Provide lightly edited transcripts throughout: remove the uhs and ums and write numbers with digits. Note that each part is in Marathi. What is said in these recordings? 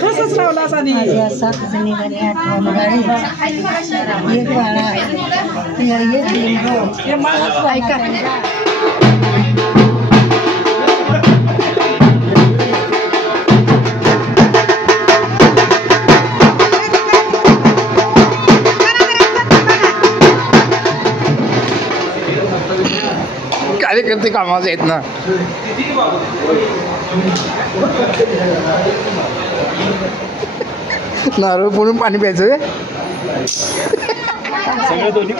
कसंच लावला असा नाही 7 जणी झाली 8 गाडी एक वाळा एक लिंबू हे मला ऐका कार्यकर्ते कामाचे आहेत ना नारळ फोडून पाणी प्यायचं सगळं दोन्ही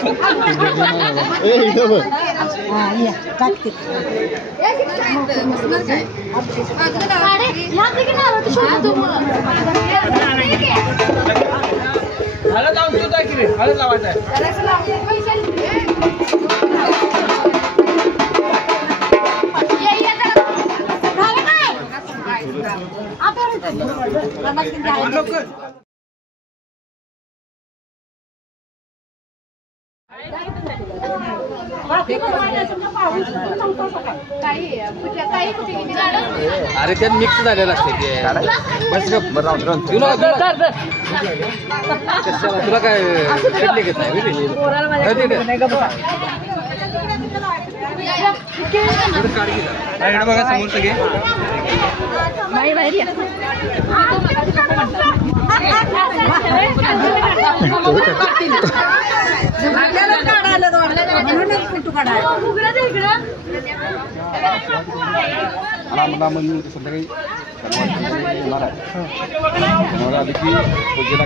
टाकते हळद लावायचं अरे त्यात मिक्स झालेलं असते तुला काय घेत नाही बघा समोर सगळे संध्याकाळी आधी की पूजेला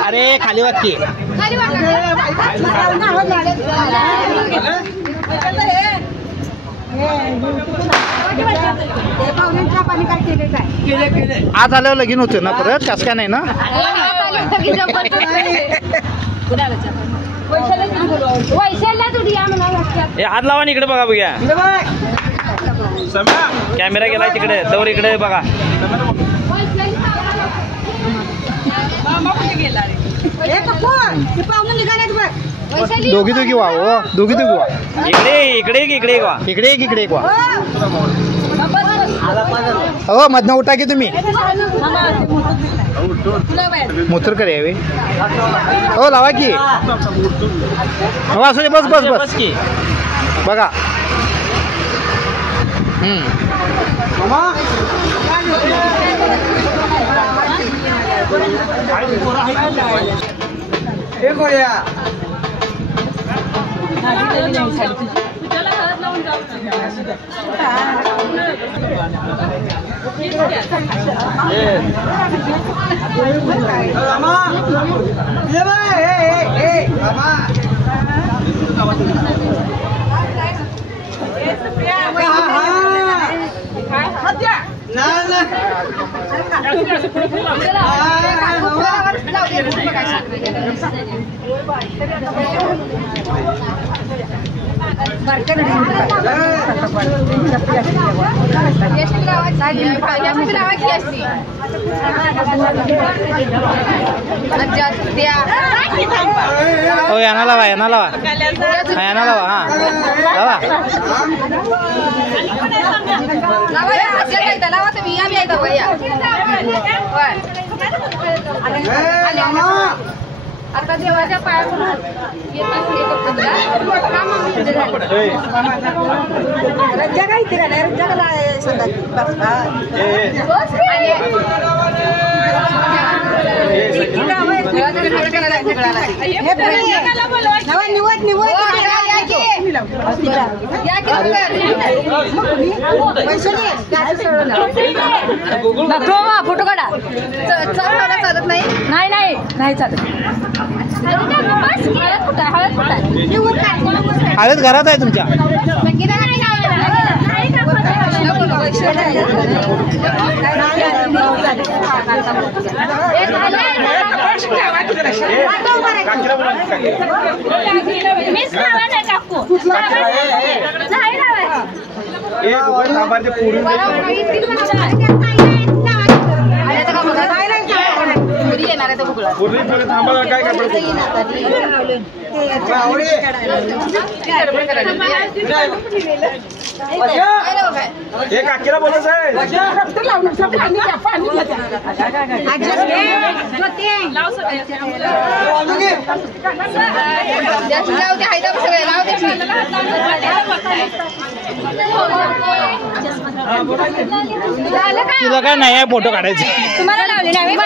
अरे खाली वाटते आज आल्यावर लगीन होतं ना परत कस काय नाही ना हात लावा इकडे बघा बघ्या कॅमेरा गेला तिकडे तवर इकडे बघा दोघी दोघी वा हो दोघी दोघी वा इकडे इकडे इकडे वा इकडे इकडे वा हो मधनं उठा की तुम्ही मूत्र करे यावे हो लावा की हो असू दे बस बस बस की बघा हो यांना लावा यांना लावा यांना लावा हा लावा आता देवाच्या पायावर फोटो काढा चालत नाही नाही नाही नाही चालत हळद घरात आहे तुमच्या काकीला बोलत आहे तुला काय नाही आहे फोटो काढायचे तुम्हाला लावले नाही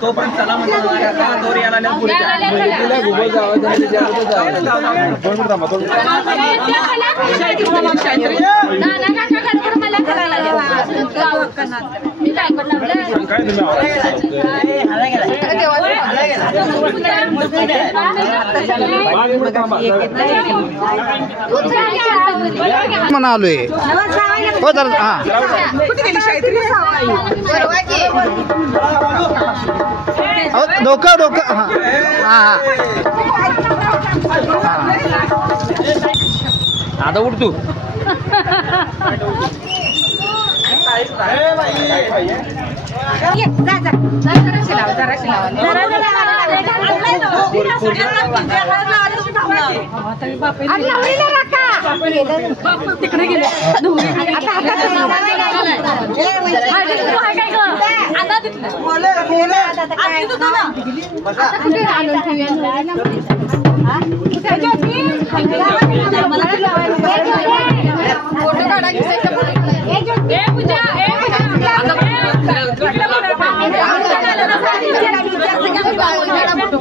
तो पण चला म्हणा आलोय हो तर हा डोकं डोकं हा हा आता उठ तू तिकडे गेले आता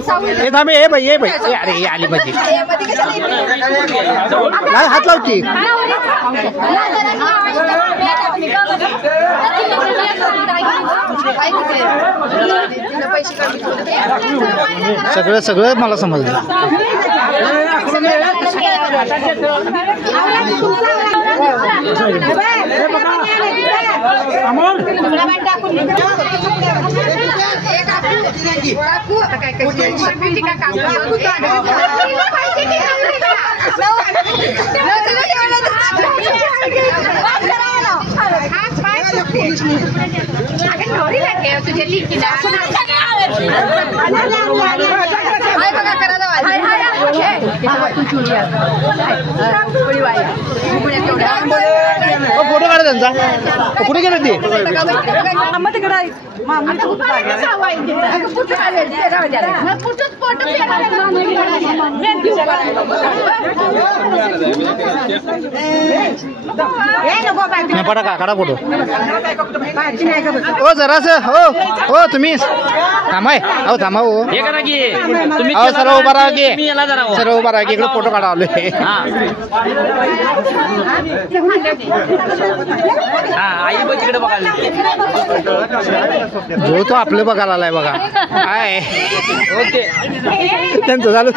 हे थांबे हे बाई अरे हे आली माझी हात लावची सगळं मला समजलं फोटो काढा त्यांचा कुठे गेले ते पडा का काढा फोटो हो जरास हो तुम्ही थांबाय हो थांबा हो सर्व उभा राहा की सर्व उभा राहा की इकडे फोटो काढा आले जो तो आपलं बघायला आलाय बघा काय ओके त्यांचं झालं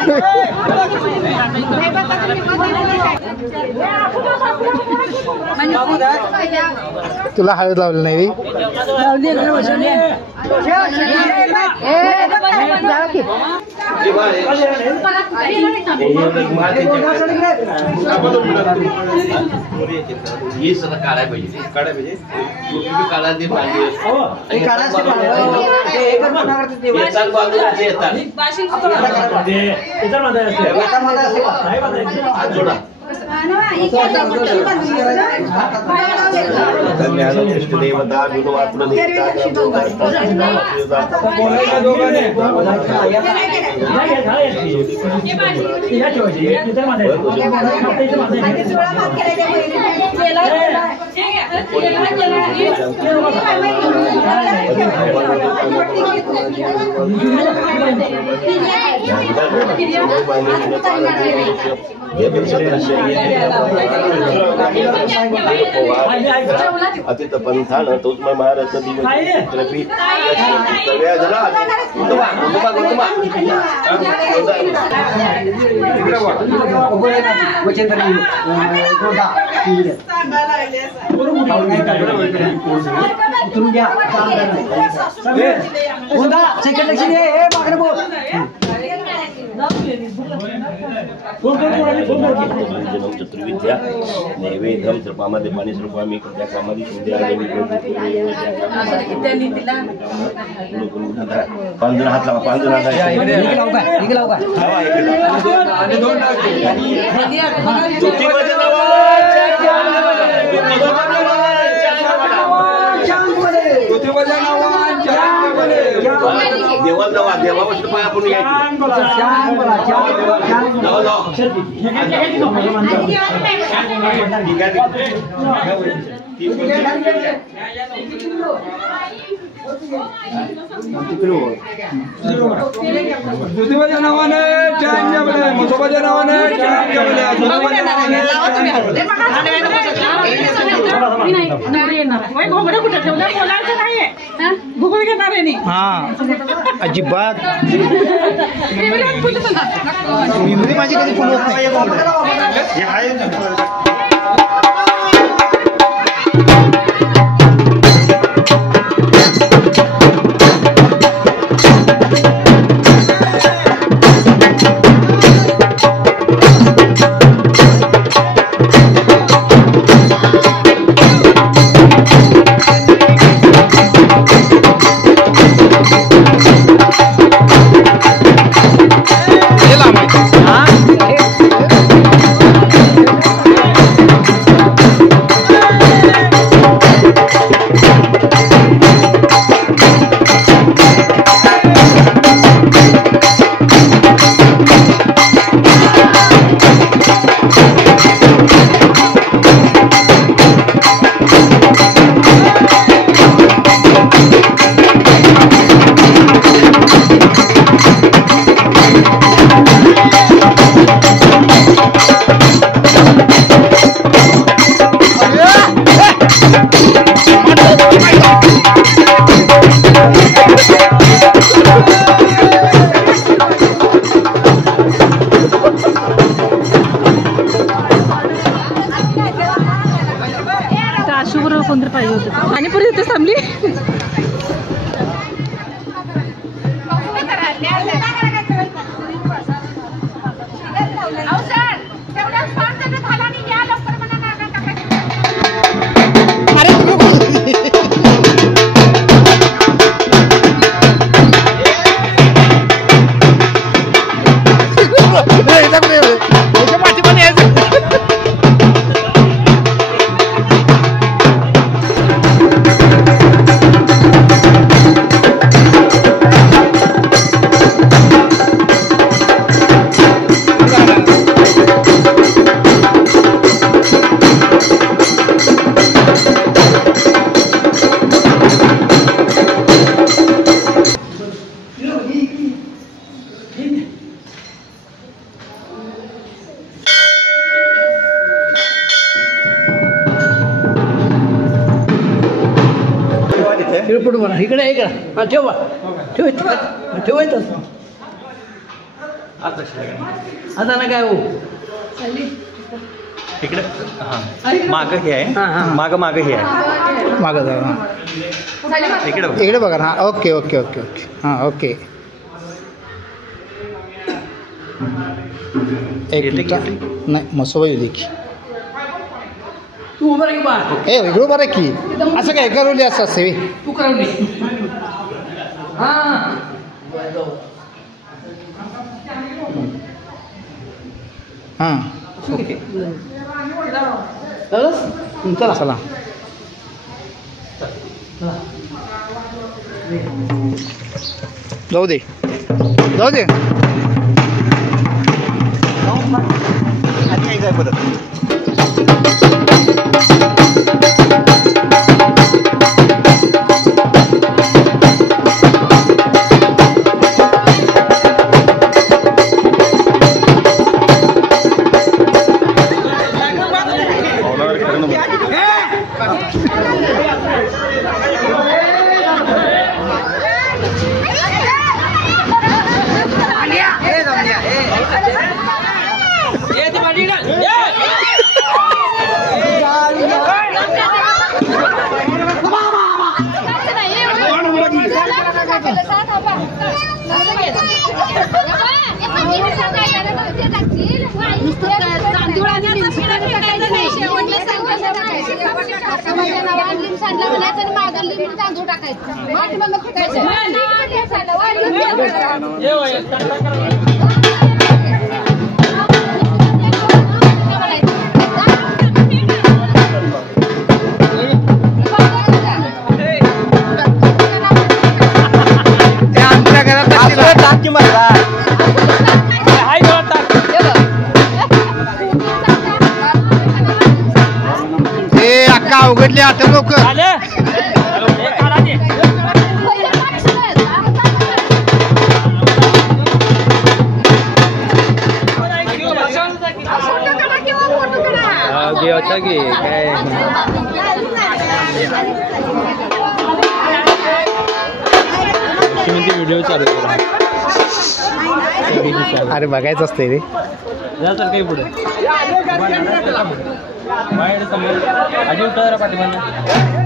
तुला हळद लावली नाही अतित पंथान तोच महाराज चित्रपीठ चतुर्विद्या नैवेद्यम श्रपामध्ये पाणी श्रपामी त्या कामादी पाच हात लावा 5 जण देवा जावा देवा वस्तू पाय आपण ज्योतिबाच्या नावाने म्हसोबाच्या नावाने हा अजिबात मेमरी माझी कधी फुल होत नाही कोणतरी पाहिजे होतं आणि पुढे इथेच थांबली. इकडे इकडे हां ठेवा ठेवायचं आता ना काय हो इकडे माग हे आहे माग हे आहे मागं जा हां इकडे बघा हां ओके ओके ओके ओके हां ओके एक मिनिट नाही मसोबा येऊ दे की तू उभं राही बा ए इकडं बरं की असं काय करवली असं सेवी तू करवली हां हां ओके चला चला जाऊ दे जाऊ दे आणि काय परत उघडले आता लोक होता की काय व्हिडिओ चालू अरे बघायचं असतंय रे जा तर काही पुढे बाहेर समोर आधी उठा जरा पाठीमागे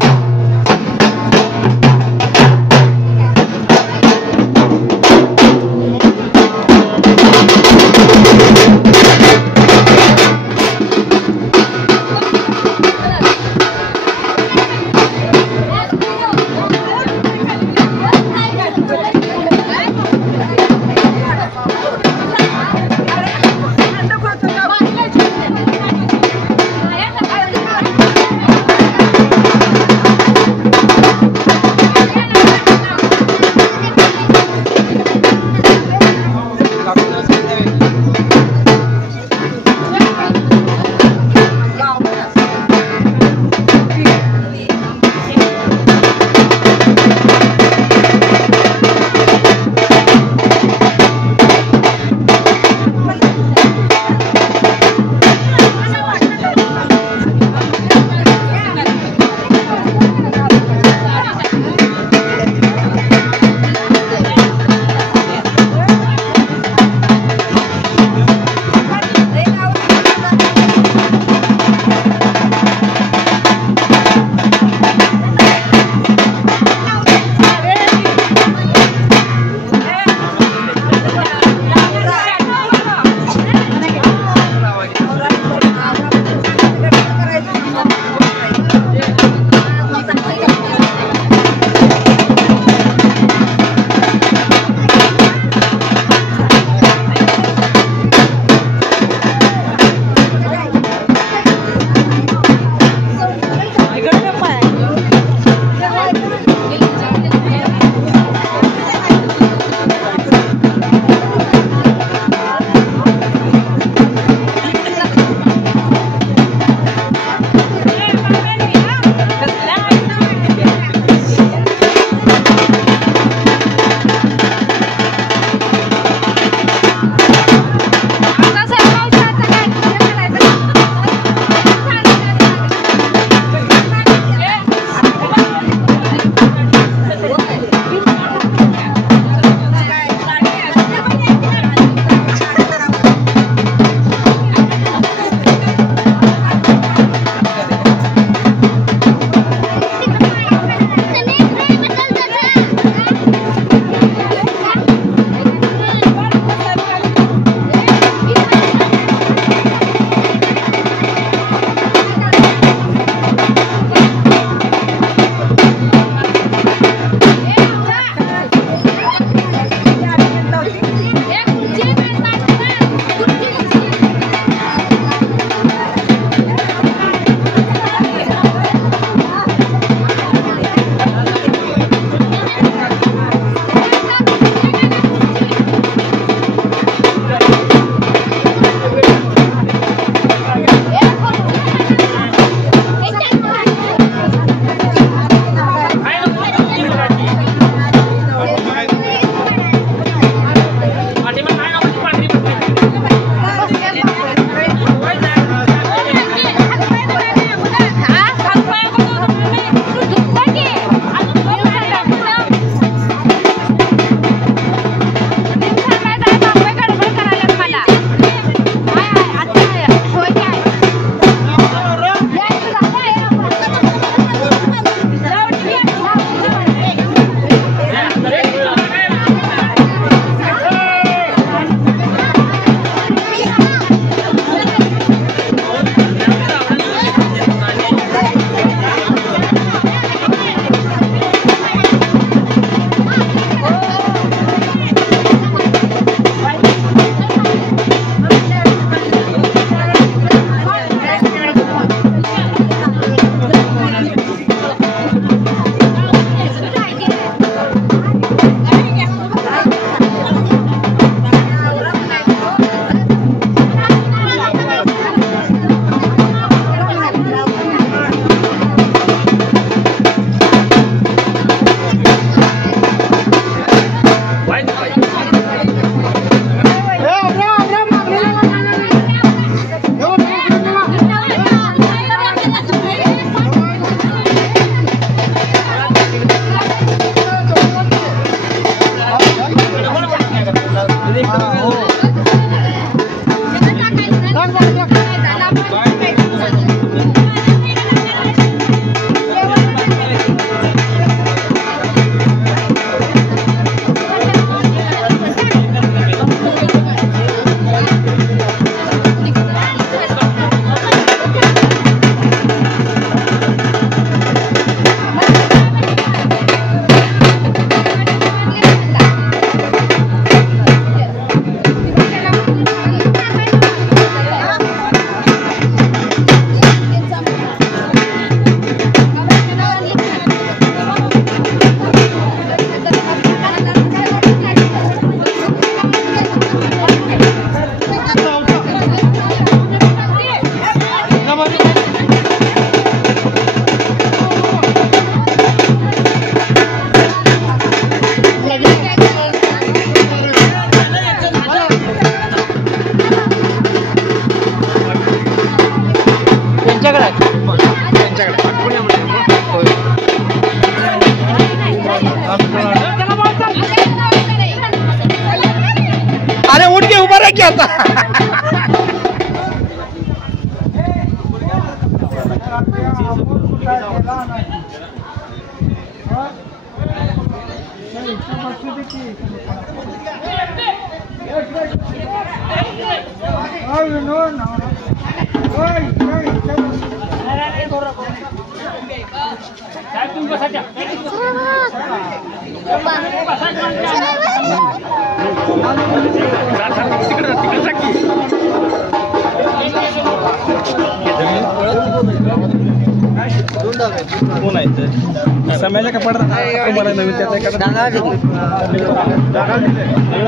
समयाच्या कपाटात तुम्हाला नवीन त्याचा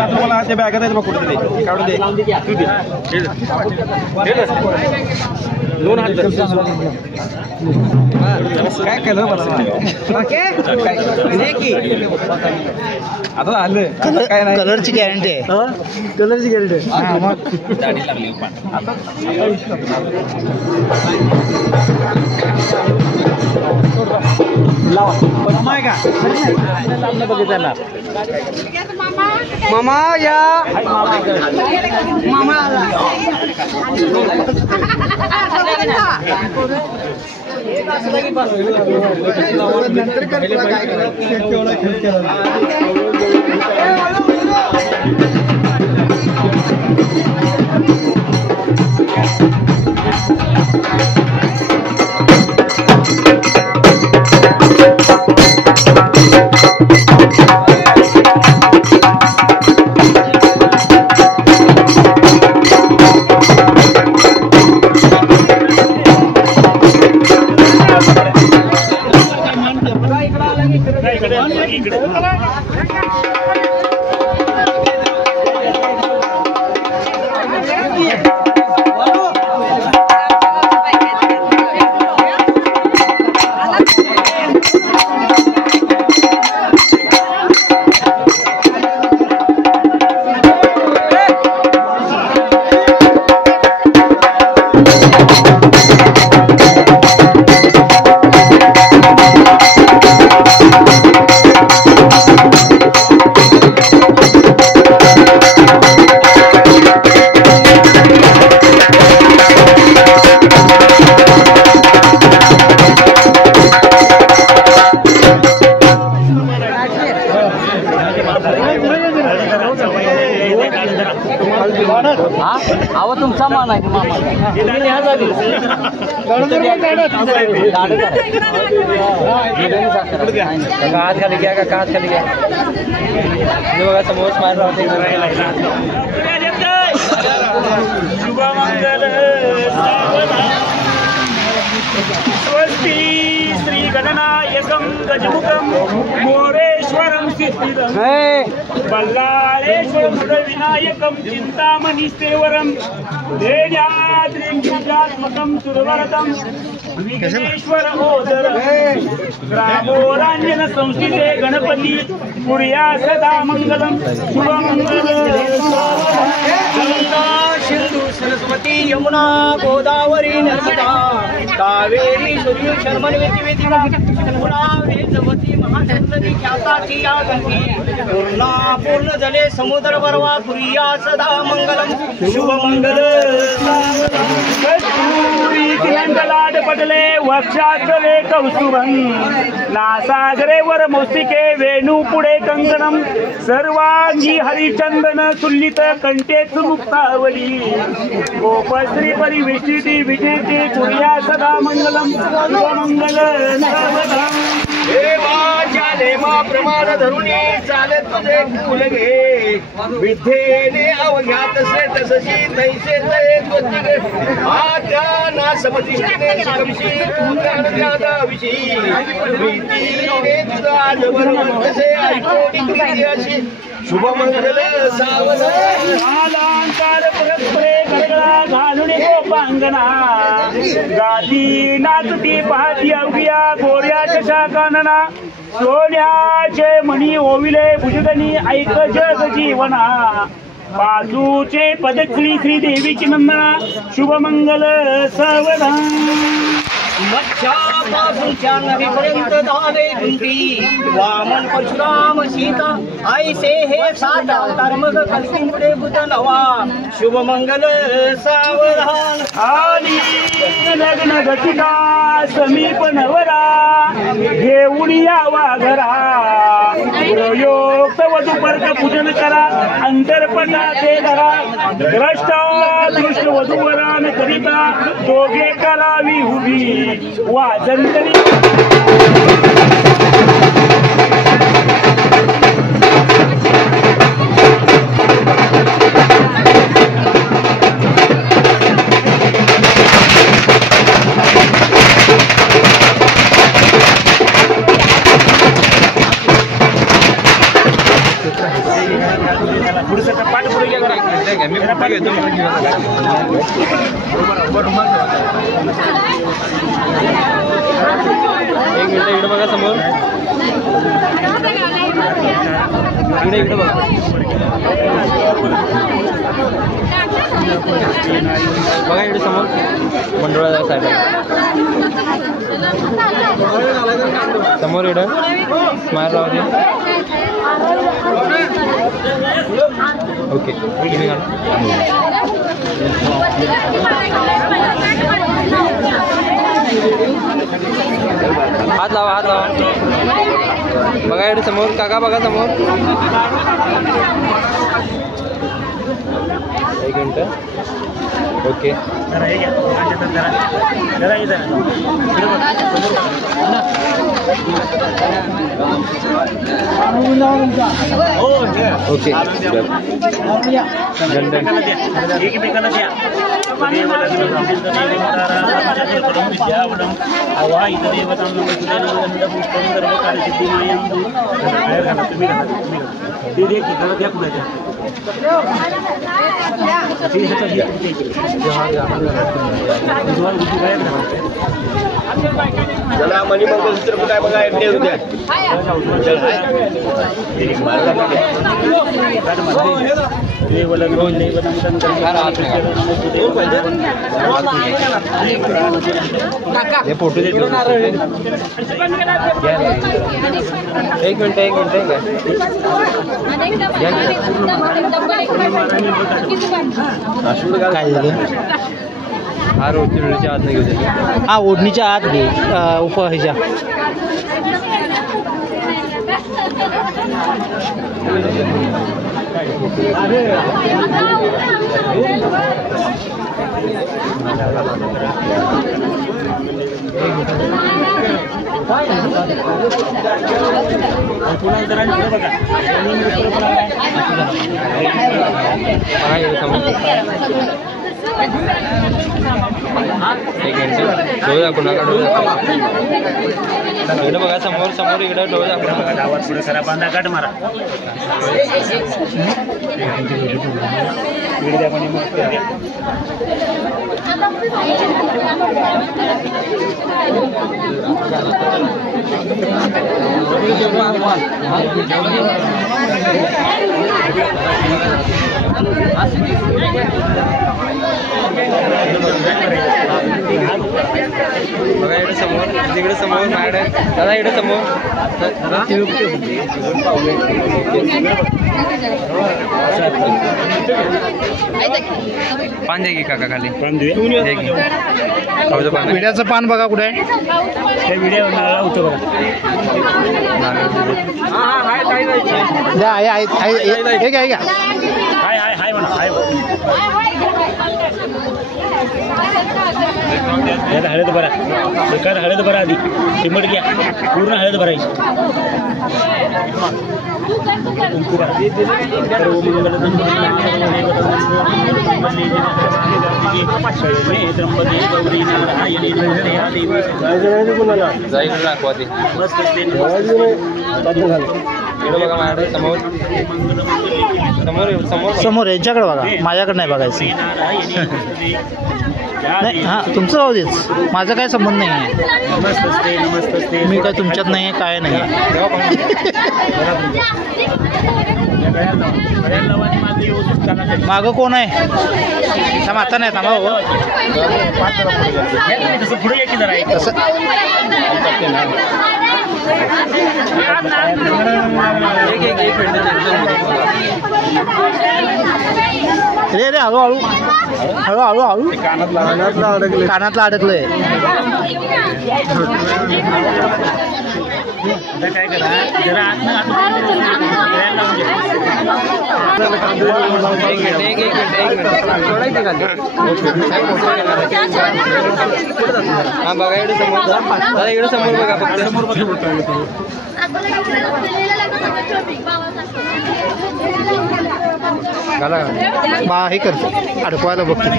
तुम्हाला त्या बॅगात आहे बघ कुठे ते काढून दे दोन हात काय केलं आता आलं काय नाही कलरची गॅरंटी आहे कलरची गॅरंटी आहे मग दाढी लागली लावा का बघितला मामा या मामा आला नंतर काय आवा तुमचा मान आहे मामा हात खाली घ्या का हात खाली घ्या बघा समोर स्माईल राहते स्वस्ति श्री गणनायकं गजमुखं मोरेश्वरं सिद्धिदं बल्लाळेश्वर विनायकं चिंतामणि सेवरं देव्याद्रिं सुरवरदं विघ्नेश्वर ओदरं रामोराञ्जन संस्थिते गणपति कुर्या सदा मंगलं शुभमंगलं सिंधु सरस्वती यमुना गोदावरी नर्मदा कावेरी सूर्य शर्मन वेदिका यमुना वेदवती महानदी ख्याताची या गंगी पूर्णा पूर्ण जले समुद्र वरवा कुर्या सदा मंगलम शुभमंगल लाड पडले वक्षाचले कौस्तुभं नासागरे वर मौस्तिके वेणू पुढे कंकणम सर्वांगी हरिचंदन सुल्लित कंठेच मुक्तावली गोपश्री परिवेष्टिती विजेते कुर्या सदा मंगलम शुभमंगल देवाच्या नेमा प्रमाण धरुणी चालत तुझे कुल घे विद्येने अवघ्यात श्रेष्ठ सशी तैसे तये त्वत्तिगे आत्या ना समधिष्ठिने सुखविषयी तू ज्ञानज्ञाताविषयी प्रीतीने तुझा आजवर कसे ऐकोनी कृती अशी शुभमंगल सावधान अलंकार परस्परे गडगडा घालून गोपांगना गादी नाचती पाहती अवघिया गोऱ्या कशा कानना सोन्याचे मणी ओविले भुजगनी ऐक जग जीवना बाजूचे पदकली श्रीदेवीची नंदना शुभमंगल सावधान मच्छापासूनच्या नदीपर्यंत धावे गुंती वामन परशुराम सीता ऐसे हे सात अवतार मग कलकी पुढे बुध नवा शुभमंगल सावधान आणि लग्न गतिका समीप नवरा घेऊन यावा घरा प्रयोक्त वधूपर्क पूजन करा अंतरपटा ते धरा द्रष्टा दृष्ट वधूवरान करिता दोघे करावी उभी वाजंतरी एक मिनिट इकडे बघा समोर इकडे बघा बघा इकडे समोर मंडळाच्या साईड समोर इकडं स्माईल राहू दे ओके हात लावा बघा इकडे समोर काका बघा समोर एक मिनिट ओके ओके एकमेकांना द्या चला मनी मंगलसूत्र कुठे बघा एकटे उद्या फोटो एक मिनिट काय झालं हा ओढणीच्या आत नाही घेऊ हा ओढणीच्या आत घे ह्याच्या एक मिनिट डोळे दाखवू नका इकडे बघा समोर इकडे डोळे दाखवू नका पुढे करा बांधा गाठ मारा बघा इकडे समोर तिकडे समोर मॅड आहे दादा इकडे समोर पान द्या की काका खाली विड्याचं पान बघा कुठे आहे व्हिडिओ होतं बघा हाय म्हणा हाय हळद भरा एखाद हळद भरा आधी चिमट घ्या पूर्ण हळद भरायची कुंकू भरा बघा माझ्याकडे समोर यांच्याकडे बघा माझ्याकडे नाही बघायचं नाही हां तुमचं जाऊ देच माझा काय संबंध नाही आहे मी काय तुमच्यात नाही आहे काय नाही मागं कोण आहे थांबा आता नाही थांबा हो पुढे तसं रे रे हळूहळू हळूहळू हळू कानातला अडकलंय. काय करा जरा हा बघा इकडे समोर दादा इकडे समोर बघा फक्त मा हे करतो अडकवायला बघतो.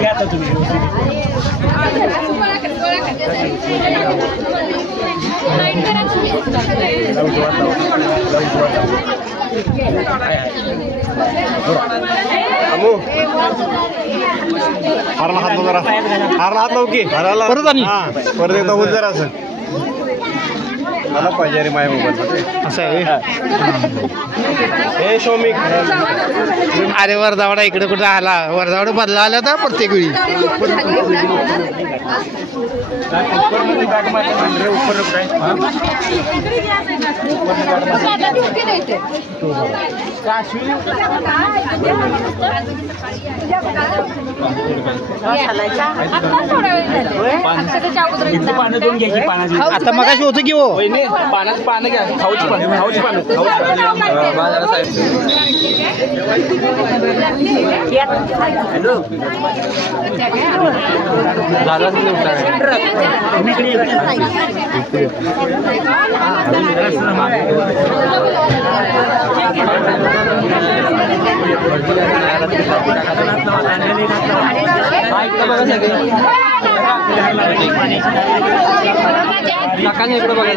हारला हात जरा हारला हात लावू की हाराला परत आणि परत एकदा होत जरा असं मला पाहिजे रे माझ्या मोबाईल असं आहे. हे शौमिक अरे वरदावडा इकडे कुठे आला वरदावडा बदला आला होता प्रत्येक वेळी. आता मगाशी होतं की हो पानाची पानं घ्या खाऊची पानं खाऊची पानं बाजारा साहेब काकाने इकडे बघा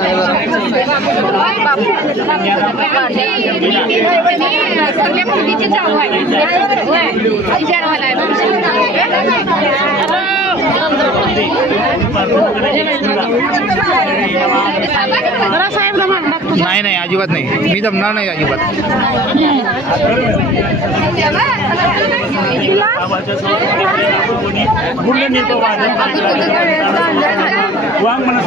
नाही नाही अजिबात नाही मी जमणार नाही अजिबात. वांग म्हणा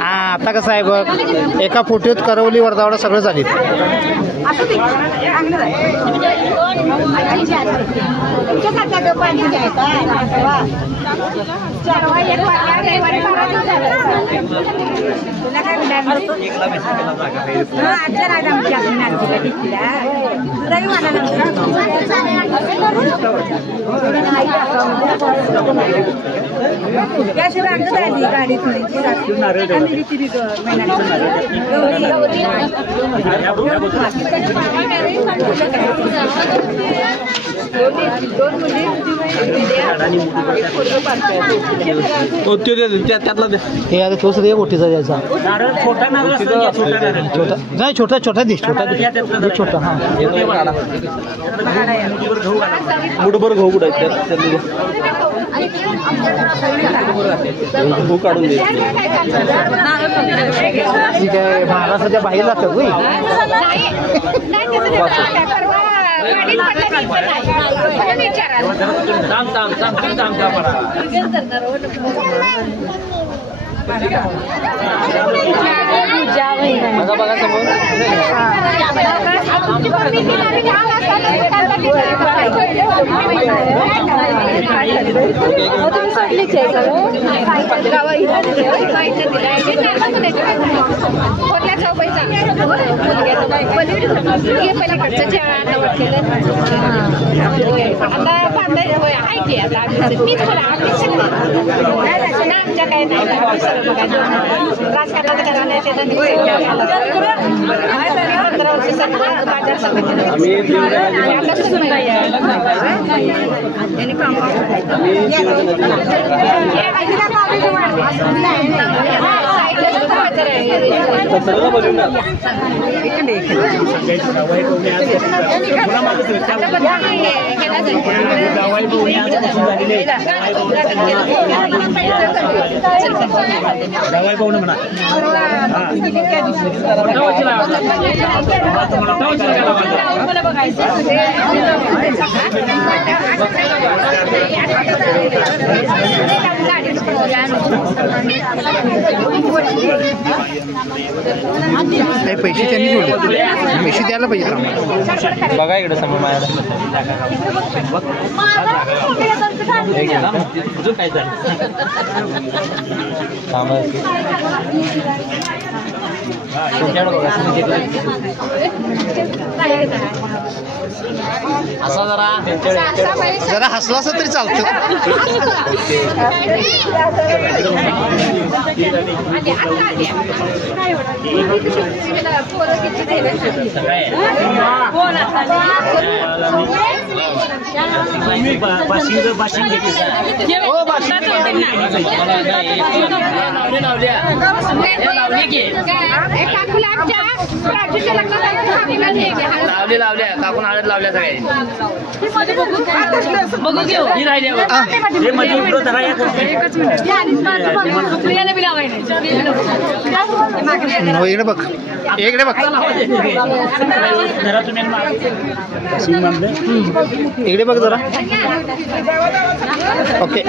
हा आता कसं आहे बघ एका फोटोत करवली वरदावडा सगळं झाली. गाडी त्यातला हे आता तोच रे मोठीचा द्यायचा छोटा छोटा नाही छोटा छोटा दिस छोटा दिस छोटा हा मुठभर गहू कुठे गहू काढून दे. ठीक आहे महाराष्ट्राच्या बाहेर जातात होय. बघा समोर आता की आता मीच बोला आमच्या काही नाही राजकारणात करायला काही पैसे त्यांनी जोडले पैसे द्यायला पाहिजे आम्हाला बघा इकडे समोर माझ्या अजून काय झालं असा जरा हसला असं तरी चालतं लावल्या काकून हळद लावल्या इकडे बघ इकडे बघ इकडे बघ जरा ओके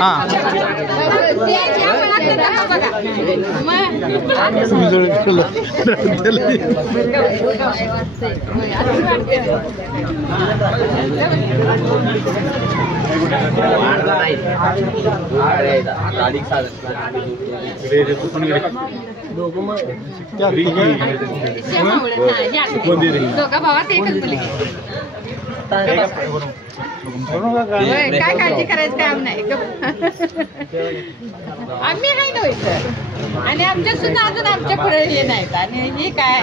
हां काय काळजी करायचं काम नाही आम्ही आहे ना इथं आणि आमच्या सुद्धा अजून आमच्या पुढे हे नाहीत आणि हे काय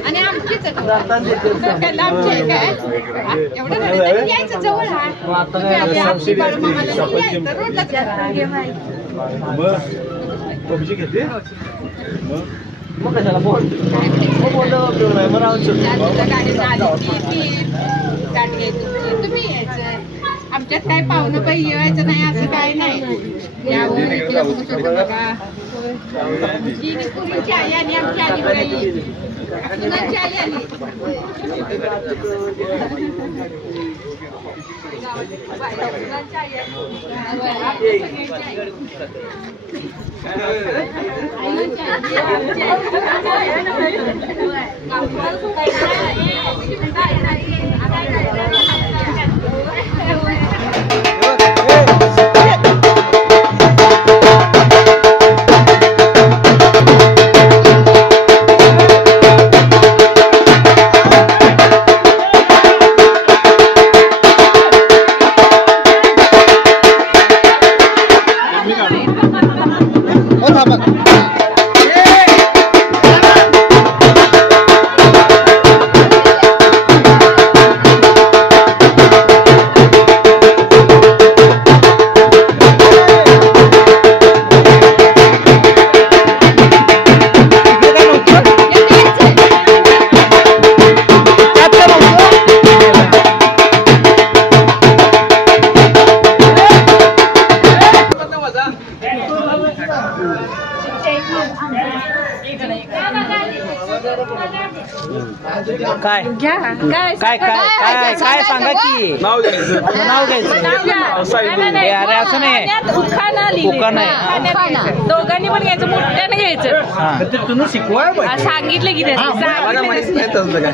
आणि आमचीच काय एवढं यायचं जवळ घेते मग कशाला बोल तुम्ही यायचं आमच्यात काय पाहुणं काही येवायचं नाही असं काय नाही पुरीची आई आणि आमची आई कुणाची आई आली काय घ्या काय काय काय काय काय सांगा की नाव घ्यायचं. नाव घ्यायचं अरे असं नाही उखाणा आहे. दोघांनी पण घ्यायचं मोठ्याने घ्यायचं हा तुम्ही शिकवाय हा, सांगितलं की त्याचं मला माहित नाही तसलं काय.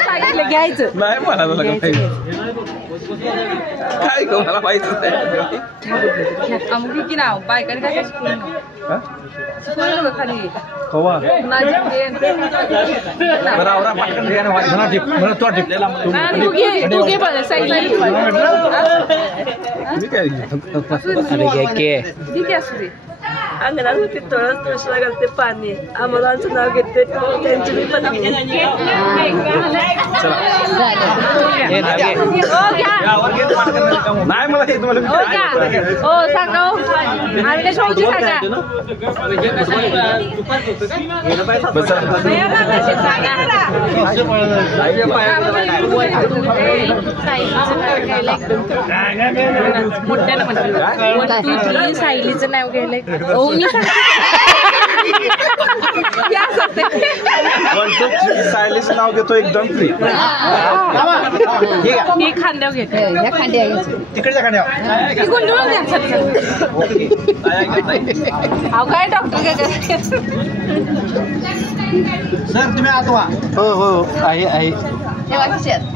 सांगितलं घ्यायचं नाही मला काय गं, मला माहितच नाही. अमुक की नाव बायकाने काय हा? खाली कवा बरं आवरा पटकन घे ना, मला टिप मला तो टिप तू घे बरं साईडला मी काय अरे घे ठीक आहे असू दे अंगणात होती तळस कृष्णा घालते पाणी अमोलांचं नाव घेते त्यांची मी पत्नी हे ना घे. नाही मला हे तुम्हाला हो सांगा अविनाश भाऊजी सांगा मोठ्यानं म्हणतो सायलीचं नाव घ्यायला हो मी सायलीच नाव घेतो एकदम फ्री. हे खांद्यावर घेते तिकडच्या खाण्यावर ही गुंडळून द्या अहो काय डॉक्टर काय सर तुम्ही आठवा. हो हो आहे आहे.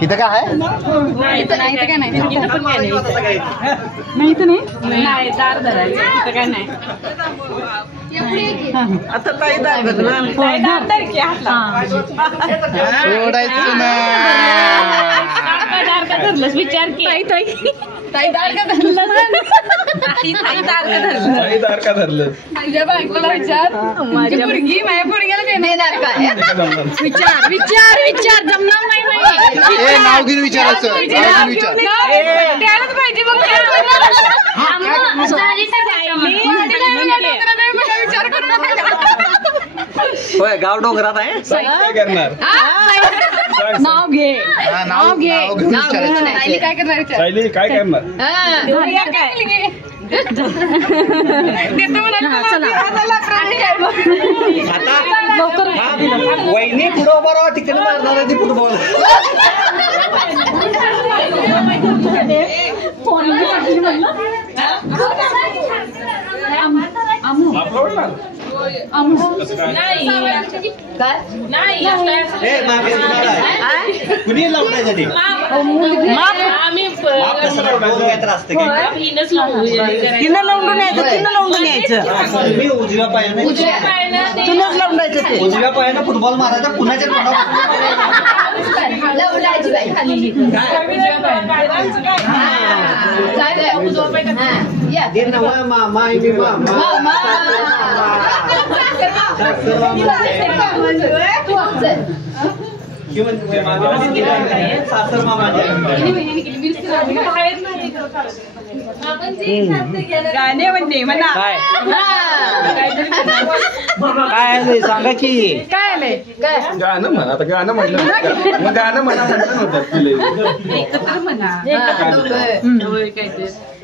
इथं काय आहे? नाही इथं काय नाही इथं पण काय नाही नाही इथं नाही दार धरायचं इथं काय नाही आता ताई दार सोडायचं ना. धरलंच विचार की ताई दार का धरलं ताई दार का धरलं दार का धरलं तुझ्या बायकोला विचार माझ्या मुलगी माझ्या मुलग्याला देणार काय विचार विचार विचार जमणार नाही ए नाव घेऊन विचारायचं. नाव घेऊन विचार. द्यायलाच पाहिजे मग विचार करू नका होय गाव डोंगरात आहे. काय करणार नाव घे हा, नाव घेऊन विचारायचं. सायली काय करणार विचार सायली काय करणार वहिनी पुढं उभा राहा तिकडे मारणार आहे ती फुटबॉल. कुणी लावण्यासाठी तिनं लावून यायचं तिनं लावून यायचं मी उजव्या पायाने तुलाच लावून द्यायचं ते उजव्या पायाने फुटबॉल मारायचा पुण्याच्या तोंडावर. मामा मी मामा सासर मामा गाणे म्हणणे म्हणा काय काय आहे सांगा की काय आलंय काय गाणं म्हणा. आता गाणं म्हटलं मग गाणं म्हणा म्हटलं नव्हतं तुला. एकत्र म्हणा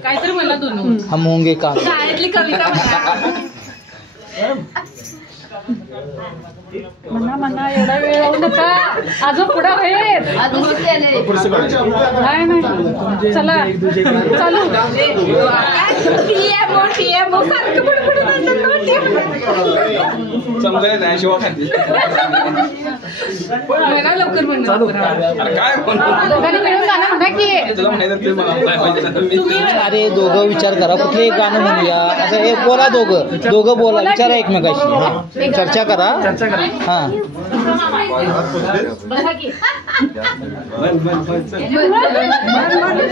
काहीतरी म्हणा दोन हम होंगे काम. शाळेतली कविता म्हणा म्हणा एवढा वेळ लावू नका अजून पुढे होईल नाही नाही चला चालू समजायला नाही शिवा खाली. म्हणा लवकर म्हणा अरे काय म्हणतो दोघांनी मिळून गाणं म्हणा की तुला माहिती आहे ते मला काय पाहिजे. अरे दोघं विचार करा कुठले एक गाणं म्हणूया असं एक बोला दोघं बोला विचारा एकमेकाशी हा. चर्चा करा हा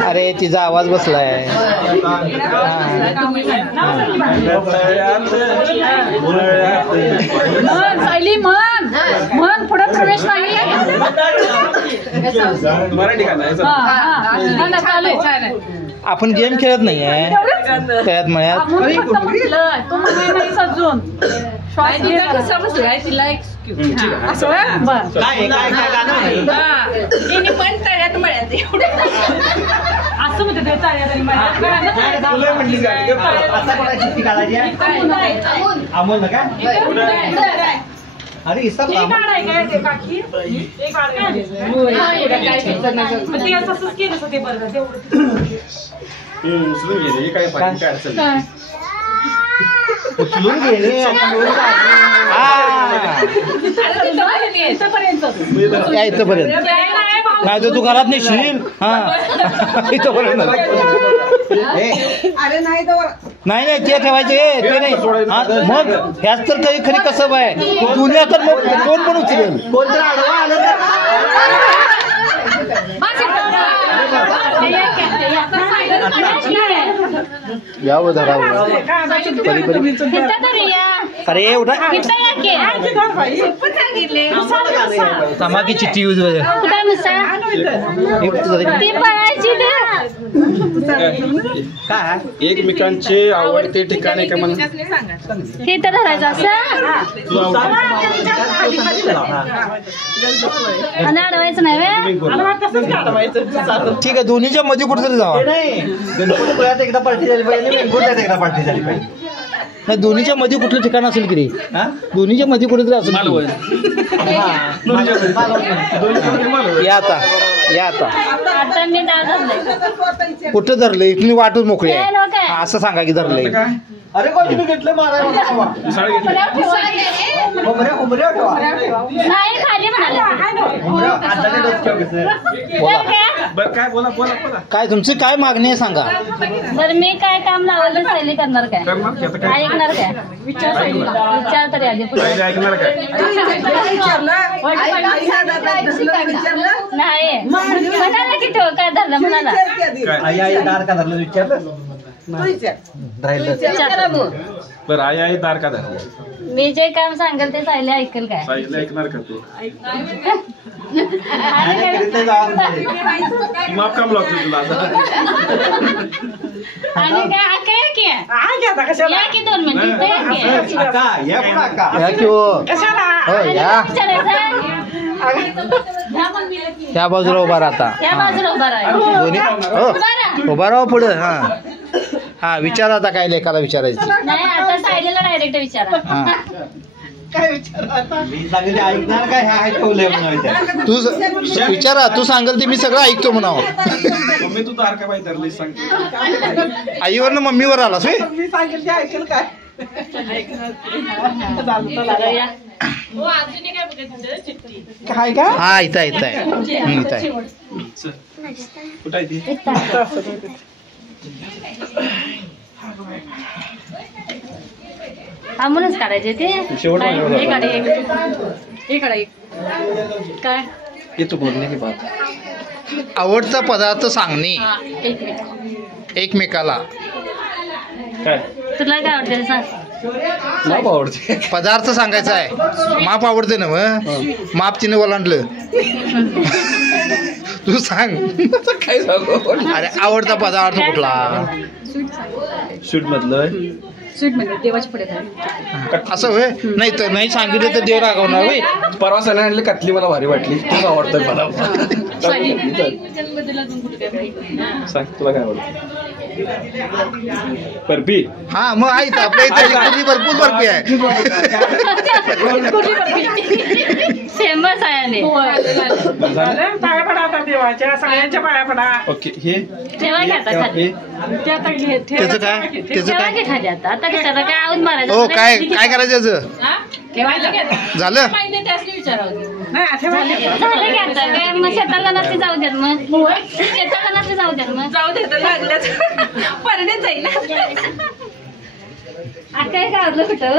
अरे तिचा आवाज बसलाय सायली मन पुढे प्रवेश नाही मराठी गाणं आहे. आपण गेम खेळत नाहीये त्यात मळ्यात तू म्हणाय नाही सजून तिला असं बरं काय गाणं पण तळ्यात मळ्यात असं म्हणते ते तळ्यात आणि मळ्यात तुला म्हटली गाणी आता कोणाची ती घालायची आहे? अमोल ना का अरे इसा उचलून गेले काय पाहिजे काय अडचण नाही. उचलून गेले या इथपर्यंत नाही तर तू घरात नेशील. हा इथपर्यंत नाही नाही ते ठेवायचे ते नाही. मग ह्याच तर काही खरी कसं आहे दुनिया तर मग कोण पण उचलेल. कोणतरी आडवा आलं यावं धरावं. अरे उठा तमाकी चिठ्ठी यूज काय एकमेकांचे आवडते ठिकाणे का मला हे तर धरायचं असं आणि अडवायचं नाही. ठीक आहे दोन्हीच्या मध्ये कुठेतरी जावा. गणपतीपुळ्यात एकदा पार्टी झाली पाहिजे वेंगुर्ल्यात एकदा पार्टी झाली पाहिजे. नाही दोन्हीच्या मध्ये कुठलं ठिकाण असेल की रे. दोन्हीच्या मध्ये कुठेतरी असेल. या आता या आता आता मी दादा कुठं धरलंय इथली वाटच मोकळी आहे असं सांगा की धरलंय. अरे कोण तुम्ही घेतलं माराय नाही खाली बोला काय तुमची काय मागणी आहे सांगा. बरं मी काय काम लावलं शैली करणार काय ऐकणार काय विचार तरी आधी ऐकणार काय नाही म्हणाला की ठेव काय धरलं म्हणाला का धरलं विचारलं बरं आई दार का धरलं. मी जे काम सांगेल ते सायले ऐकेल काय साईला ऐकणार का तू माफ काम लागतो तुला आणि काय काय की या की 2 मिनिटं या की हो या त्या बाजूला उभा राहता. या बाजूला उभा राहा दोन्ही उभा राहा पुढे. हा हा विचारा आता काय लेखाला विचारायचं नाही आता सायलीला डायरेक्ट विचारा. मी सांगितलं ऐकणार काय ह्या ठेवलंय म्हणून तू विचारा तू सांगेल ते मी सगळं ऐकतो म्हणावं. मम्मी तू दार का बाई धरली सांग. आईवर ना मम्मीवर आलास होय. हा इथं आहे इथं आहे. कुठं आहे ती थांबूनच काढायचे ते काय तू बोलणे की बात आवडता पदार्थ सांगणे एकमेकाला. काय तुला काय आवडते सांग. माप आवडते पदार्थ सांगायचा आहे. माप आवडते ना मग माप तिने ओलांडलं. तू सांग काय सांगू. अरे आवडता पदार्थ कुठला. शूट मधलं स्वीट मध्ये देवाची पुढे असं होय. नाही तर नाही सांगितलं तर देव रागवणार होय. परवा सणाला आणली कतली मला भारी वाटली. तुला आवडतं मला सांग तुला काय आवडतं. बर्फी हा मग आहे आपल्या इथे भरपूर बर्फी आहे. फेमस आहे पाया पडा आता देवाच्या सगळ्यांच्या पाया पडा. ओके हे ठेवा की आता खाली त्याचं काय ठेवा की खाली आता आता कशाला काय आऊत मारायचं. हो काय काय करायचं झालं. झालं की आता काय मग शेताला नसते जाऊ देत. मग शेताला नसते जाऊ देत. मग जाऊ देत लागल्याच परडे जाईल. काय काढलं कुठं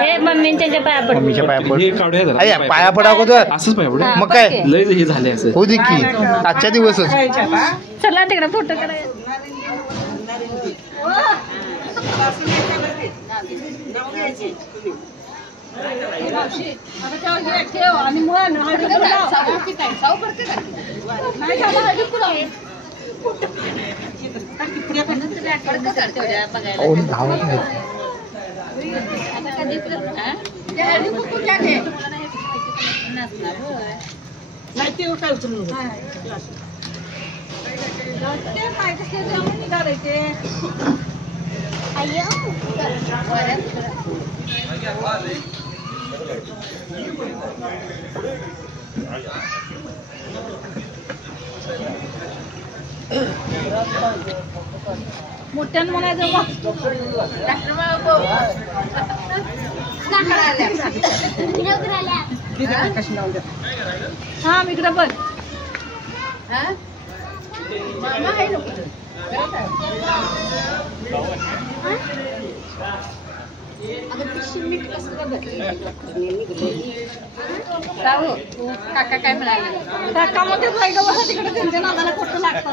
हे मम्मीच्या पाया पड. मम्मीच्या पाया पड. हे काढूया जरा. अरे पाया पडा अगोदर असंच पाया पड. मग काय लय हे झाले असं होऊ दे की आजच्या दिवसच. चला तिकडे फोटो करायचा. मोठ्यानं म्हणायचं हा मी इकडे बघ काका काय म्हणाले काका मध्ये तिकडे त्यांच्या नादाला खोटं लागतं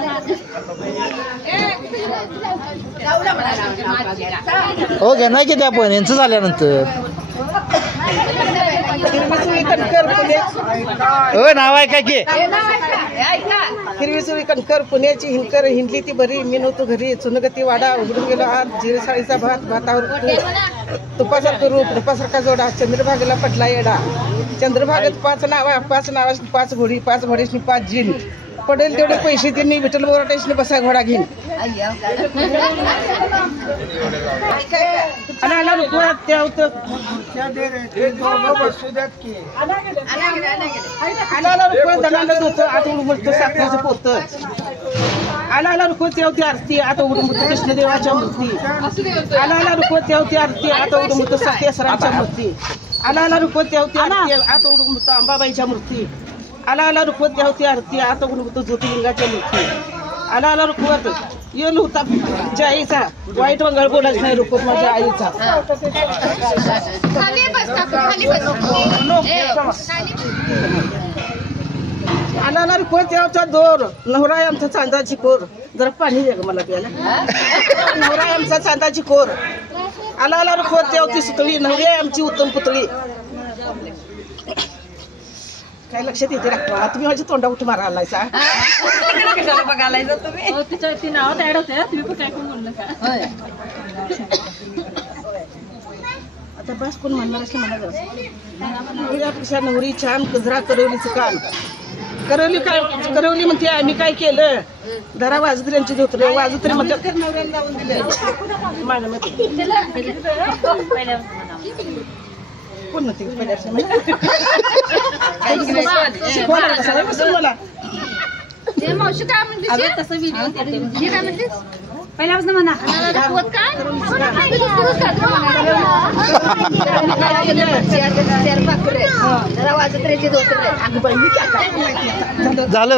हो घेणार की त्या पण यांचं झाल्यानंतर हो नाव आहे काय की हिरवी सुरी कणकर पुण्याची हिंकर हिंडली ती बरी मी नव्हतो घरी चुनगती वाडा उघडून गेलो आज जिरे साळीचा भात भातावर तुपासारखं रूप तुपासारखा जोडा चंद्रभागेला पटला येडा चंद्रभागेत 5 नावाची 5 घोडी 5 घोड्याची 5 जिन पडेल तेवढे पैसे त्यांनी विठ्ठल बोराटेशने बसा घोडा घेईन साखरेचं पोत आला रुको तेवती आरती आता उडून कृष्णदेवाच्या मूर्ती आला रुको तेवती आरती आता उडून सत्यसरांच्या मूर्ती आला रुको तेवती आरती आता उडून अंबाबाईच्या मूर्ती आला रुपवत द्यावती आरती आता उडून ज्योतिर्लिंगाच्या मूर्ती आला रुपवत येलो होता माझ्या आईचा वाईट मंगळ बोलायच नाही रुपवत माझ्या आईचा आला रुपवत यावचा दोर नवरा आमचा चांदाची कोर जरा पाणी द्या ग मला प्यायला नवरा आमचा चांदाची कोर आला रुपवत यावती सुतळी नवरी आमची उत्तम पुतळी काय लक्षात येते राखवा तुम्ही माझ्या तोंडा उठ मारा आलायचा बघायला तुम्ही ती नाव ऍड होते तुम्ही पण काय कोण बोललं का आता बस कोण म्हणणार असं मला जरा नवरी छान गजरा करवलीचं काम करवली म्हणते आम्ही काय केलं धरा वाजत्र्यांची धोत्र वाजत्रे म्हणतात माझ्या मते कोण नव्हती मला मावशी काय म्हणते तसं व्हिडिओ काय म्हणते पहिल्यापासून म्हणा झालं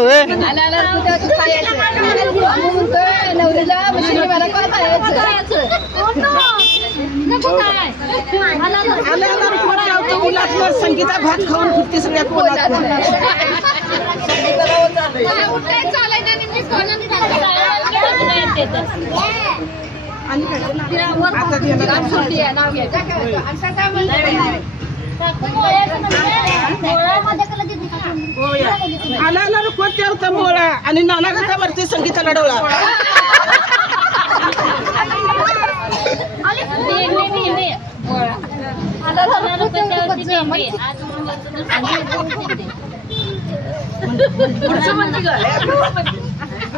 संगीता भात खाऊन फुटते सगळ्यात आला रुपवत होता मोळा आणि नाना घाटावरती संगीताला डोळा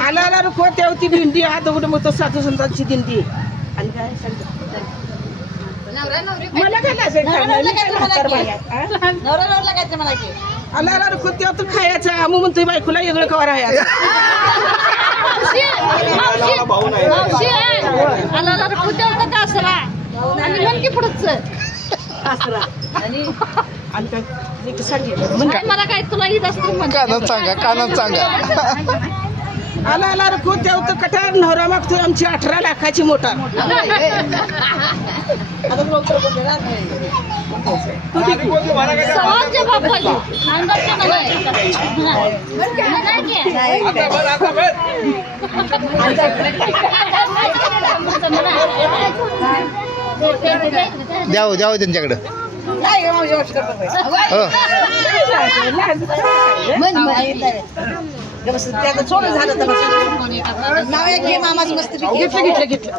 आला रुपवत होती भेंडी आत उघड मग साधू संतांची दिंडी आणि काय मला काय आला रुपवत होतं खायचं आमू म्हणतोय बायकोला वेगळं कवर आहे मला काय तुला येत असतो कानात सांगा आला रुपवत होतं कटार नवरा मागतोय आमची 18 लाखाची मोटार सवालच्या बापाची द्यावं त्यांच्याकडं सोडून झालं तर नाव एक घे मामाच मस्त घेतलं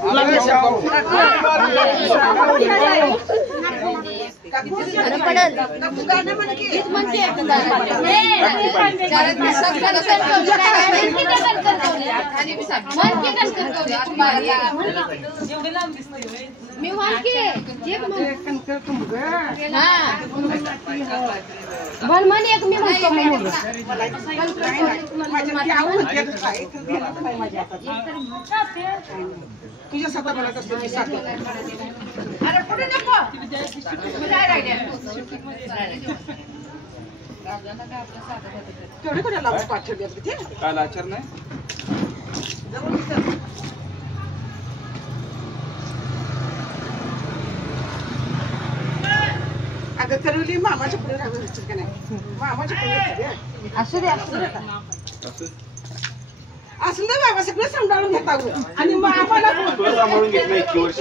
मी वाटके बोल म्हण एक मी म्हणतो तुझ्या साधा मला कसं मी साधा अरे पुढे नको तेवढे कोणा लावून पाठवले ते काल आचार नाही अगं करवली मामाच्या पुढे राहायचं का नाही मामाच्या पुढे असू दे असं नाही बाबा सगळं सांभाळून घेता आणि मामाला सांभाळून घेतलं इतकी वर्ष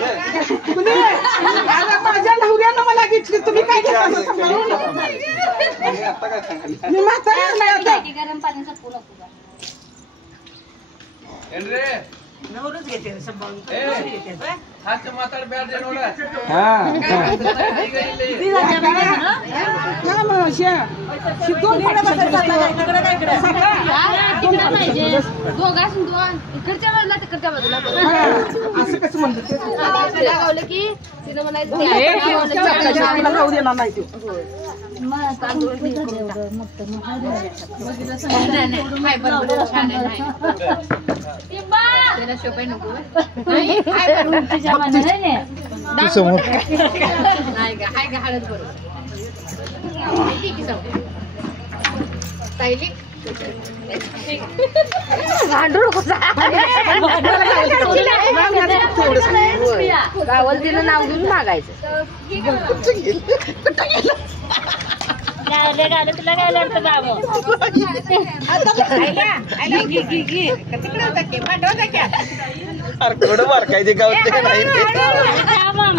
माझ्या नवऱ्यानं मला घेतली तुम्ही काय घेता सांभाळून आता काय सांगाल मी म्हातारी नाही आता गरम पाण्याचा पूल नवरच घेते सांभाळून इकडच्या बाजूला तिकडच्या बाजूला असं कसं म्हणलं ते गावलं की तिला म्हणायचं राहू देणार नाही ते तू समोर गावाला तिला नाव घेऊन मागायचं तुला काय लागतं गाव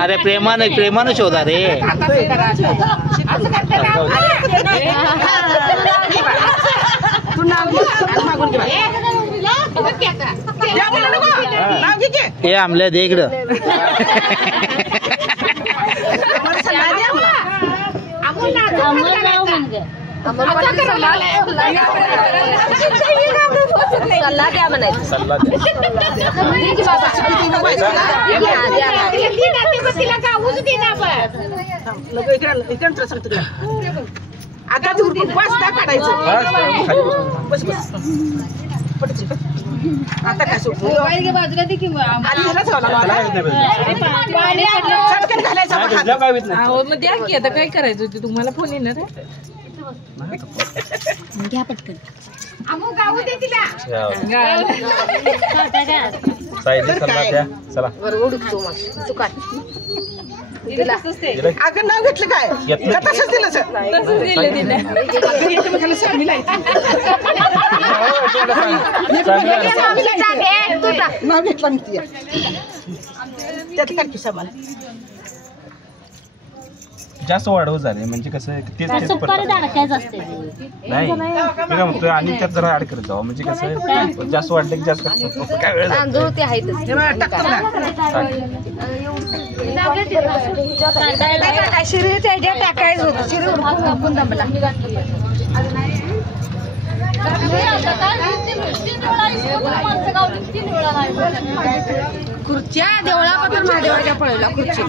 अरे प्रेमानं शोधा रे हे आमल्या दे इकडं सल्ला द्या म्हणायचं सल्ला आता काढायचं आता काय बाजूला दे किंवा मग द्या की आता काय करायचं होती तुम्हाला फोन येणार घ्या पटकन अगं नाव घेतलं काय तसंच दिलं सर नाव घेतलं मी त्यात काय सामान जास्त वाढव झाले म्हणजे कसं तेच नाही मी काय म्हणतोय आणि त्यात जरा ऍड करत जावं म्हणजे कसं जास्त वाढलं की जास्त काय वेळ तांदूळ ते आहेत शिरी त्याच्या टाकायचं होतं शिरी कापून दमला खुर्च्या देवळापत्र महादेवाच्या पळवला खुर्ची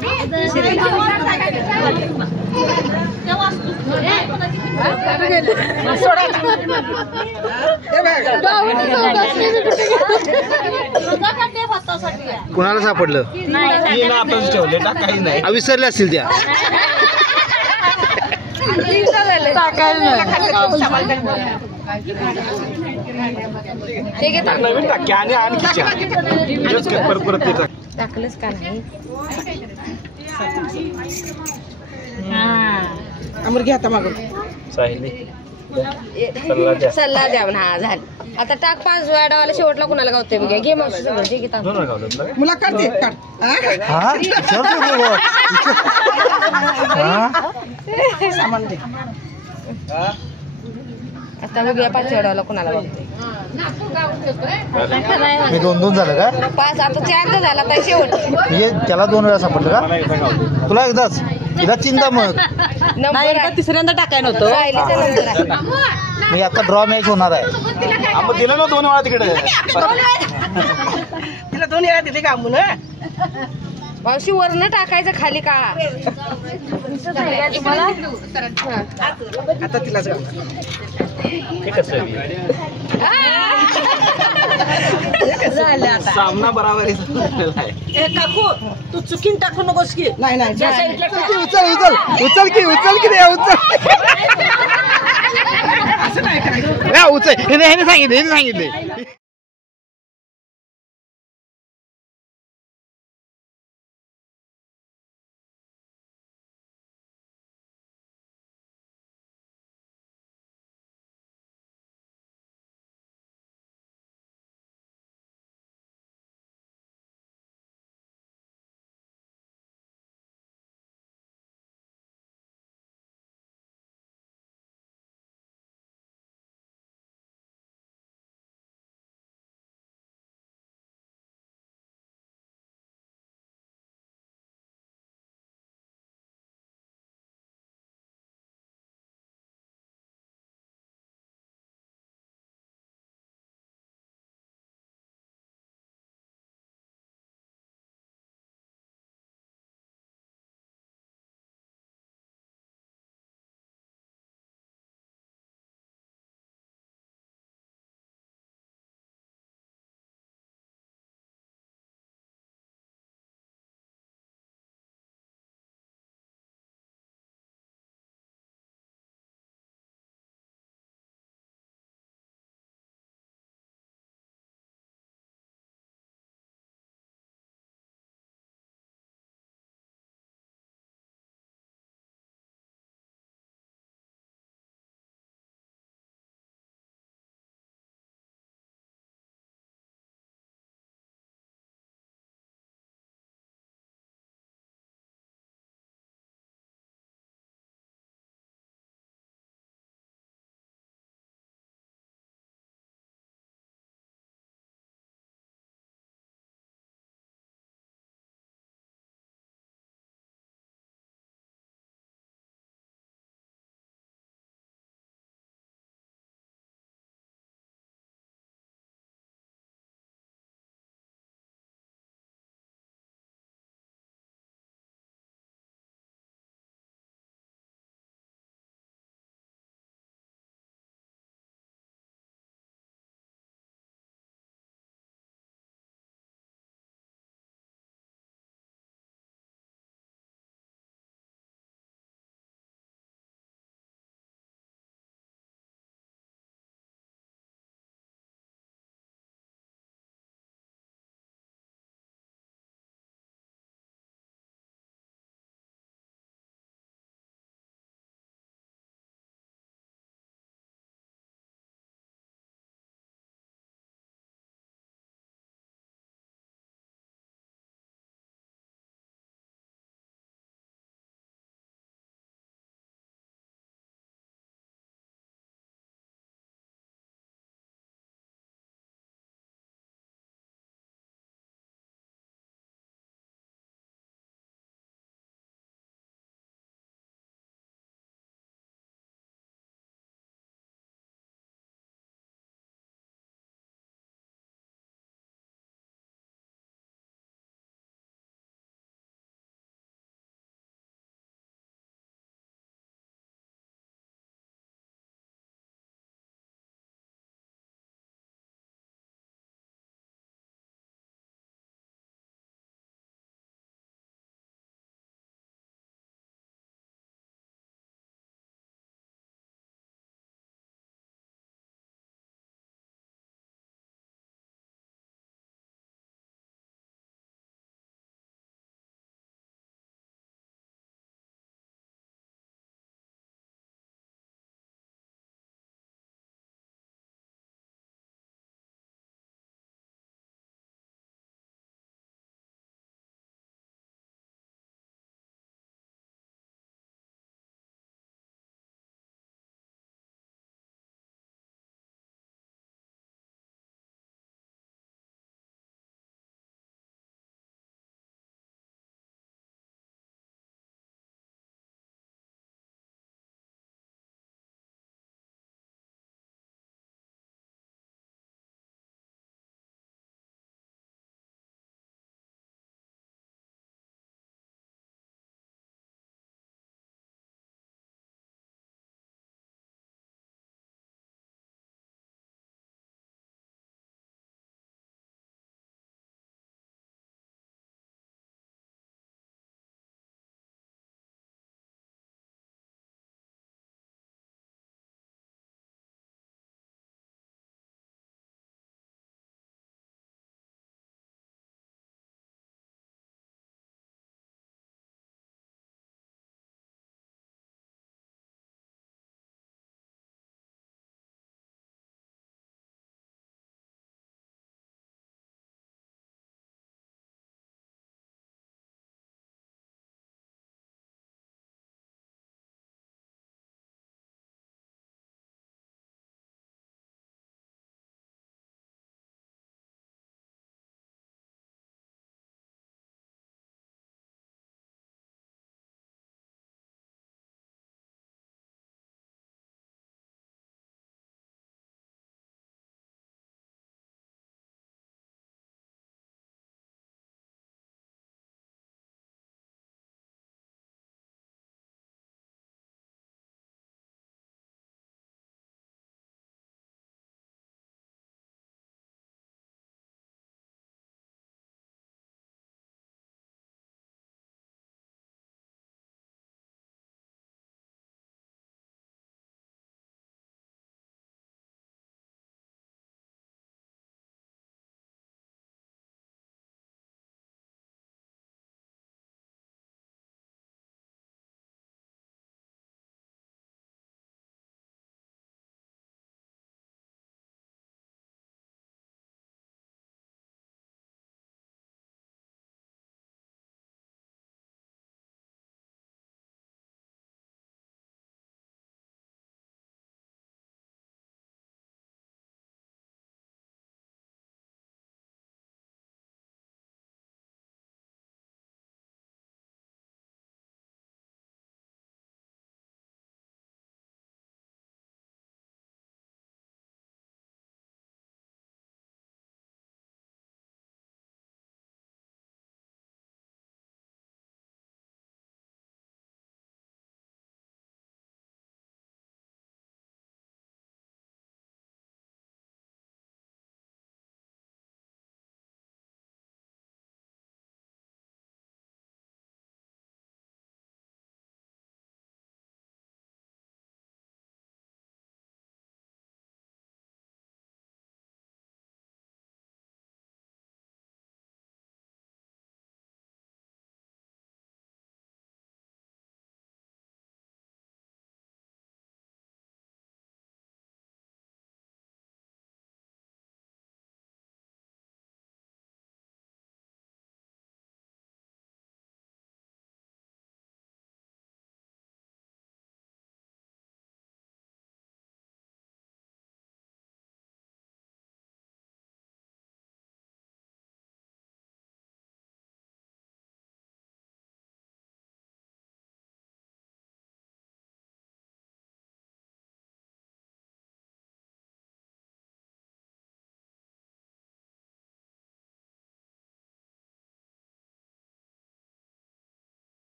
कुणाला सापडलं आताच ठेवले ना काही नाही विसरले असतील त्या नवीन टाक्या आणि आणखी परत ते टाक टाकलंच का नाही अमर घ्या आता मागून साहिली सल्ला द्या हा झालं आता टाक 5 वेळा डावाला शेवटला कुणाला गावते मी घे मग मुला काढते काढ सामान दे आता बघूया 5 वेळाला कुणाला गावते हे 2-2 झालं का 5 आता 4 झाला आता शेवट हे त्याला 2 वेळा सापडलं का तुला एकदाच तिला चिंता मग नंबर तिसऱ्यांदा टाकायला नव्हतं मी आता ड्रॉ मॅच होणार आहे दिलं ना 2 वेळा तिकडे तिला 2 वेळा दिली का मुलं मावशी वरनं टाकायचं खाली का तुम्हाला आता तिलाच ते कसं आहे? सामना बराबर आहे. काकू तू चुकीन टाकू नकोस की नाही नाही त्या साईडला टाक. उचल की रे उचल असं नाही करायचं उचल ह्याने सांगितले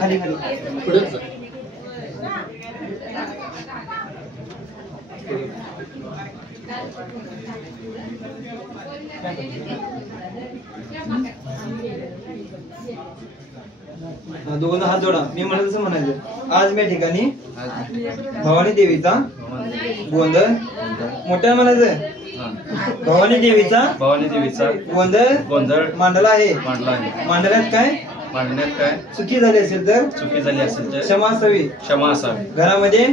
खाली खाली दोघांना हात जोडा. मी म्हणत असं म्हणायचं, आज मी ठिकाणी भवानी देवीचा गोंधळ मोठ्या म्हणायचं, भवानी देवीचा गोंधळ मांडला आहे. मांडल्यात काय चुकी झाली असेल तर क्षमा असावी. घरामध्ये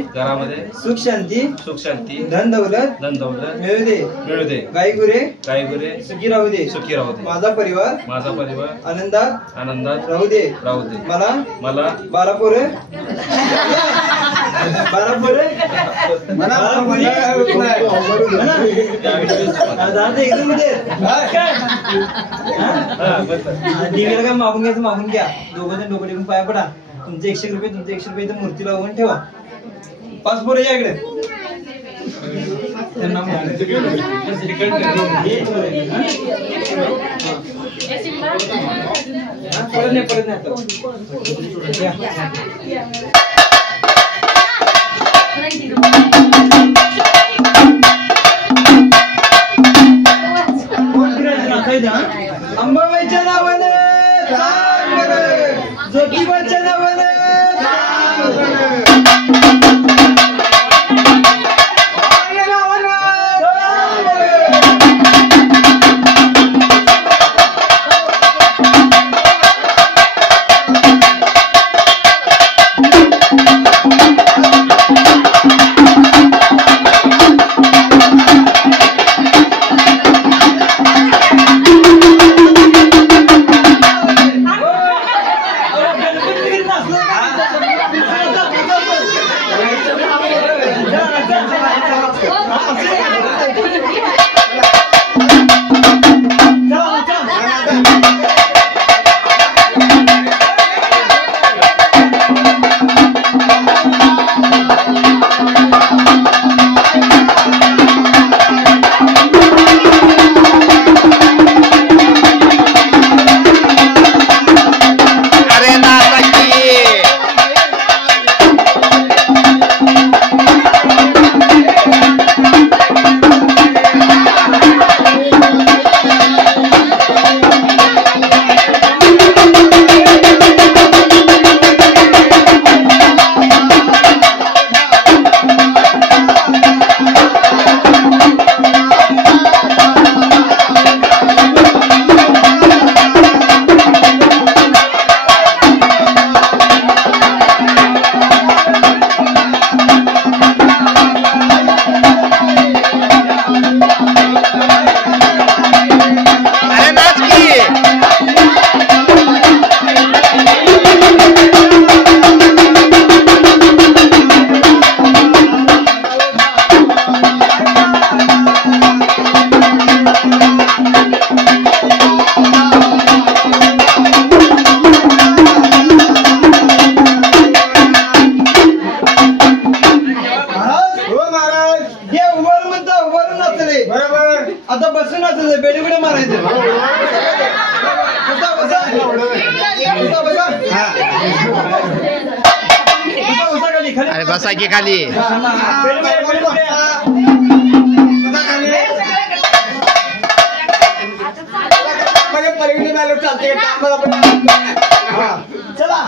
सुख शांती धन दौलत मिळू दे. गाई गुरे सुखी राहू दे. माझा परिवार आनंदात राहू दे. मला 12 पोरे देवीला काय मागून घ्यायचं मागून घ्या. दोघं डोकं टेकून पाया पडा. तुमचे 100 रुपये इथं मूर्ती लावून ठेवा. 5 पोरं या इकडे. परत नाही अंबाबाईच्या नावाने ज्योतिबाच्या नावाने अरे बसा की खाली. चला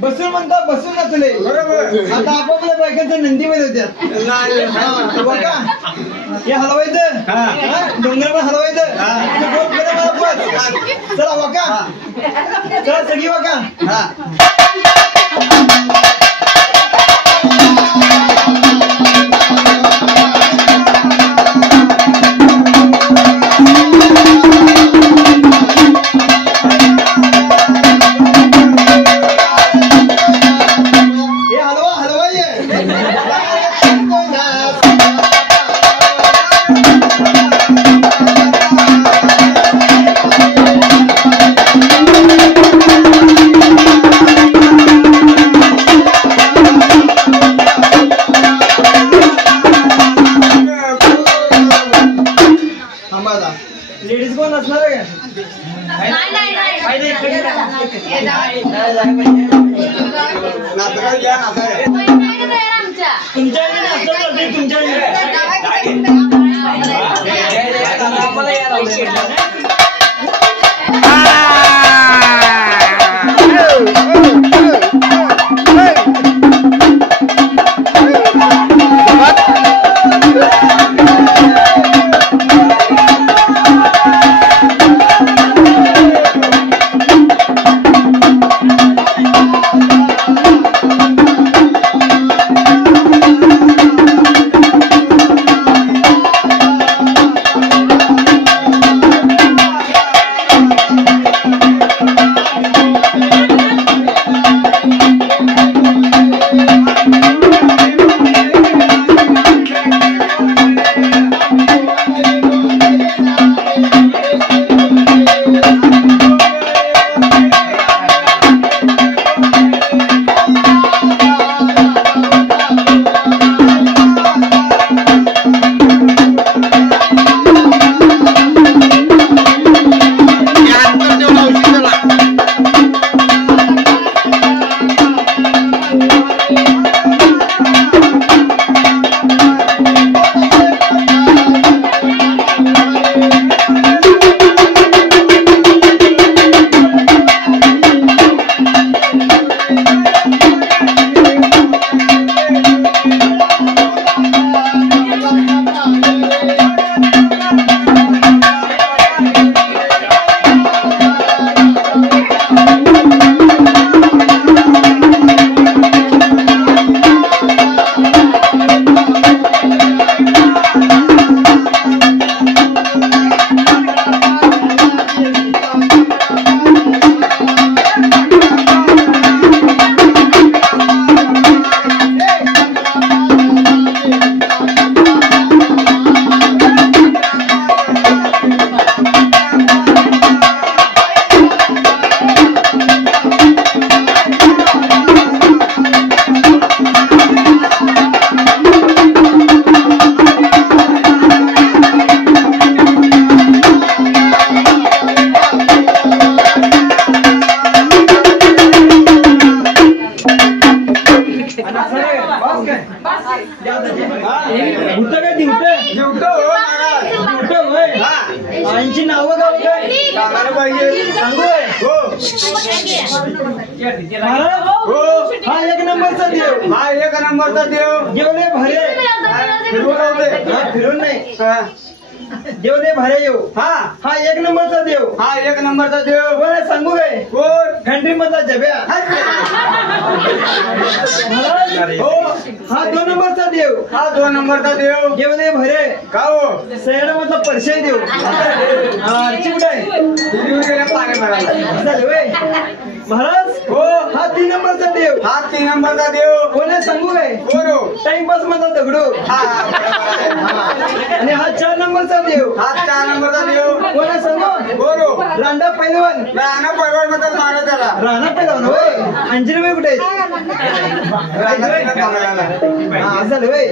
बसून म्हणता बसून नसले बरोबर. आता आपापल्या बायकांच्या नंदीमध्ये होत्या बघा हे हलवायचं डोंगर पण हलवायचं. चला बघा चला सगळी बघा. लेडीज कोण असणार आहे हा एक नंबरचा देव. हा एक नंबरचा देव. जेवढे भरे फिरून नाही जेवढे भरे येऊ. हा एक नंबरचा देव. हा एक नंबरचा देव. कोण आहे सांगू काय? कोण? घंटी मधला जब्या. हो हा 2 नंबरचा देव. हा 2 नंबरचा देव. जेवढे भरे का हो? सैड मधला परशे देव. हा चिवड आहे पाणी भरायला. महाराज हो हा 3 नंबरचा देव. हा 3 नंबरचा देव. कोण आहे सांगू काय? कोण हो? टाइमपास मधला दगडू. आणि हा 4 नंबरचा देव. हा 4 नंबरचा देव. कोण आहे सांगू? कोण हो? रांडा पैलवान. राणा पैलवान बद्दल मारा त्याला. राणा पैलवान होय. अंजलीबाई कुठे आहेत? हा झालं होय.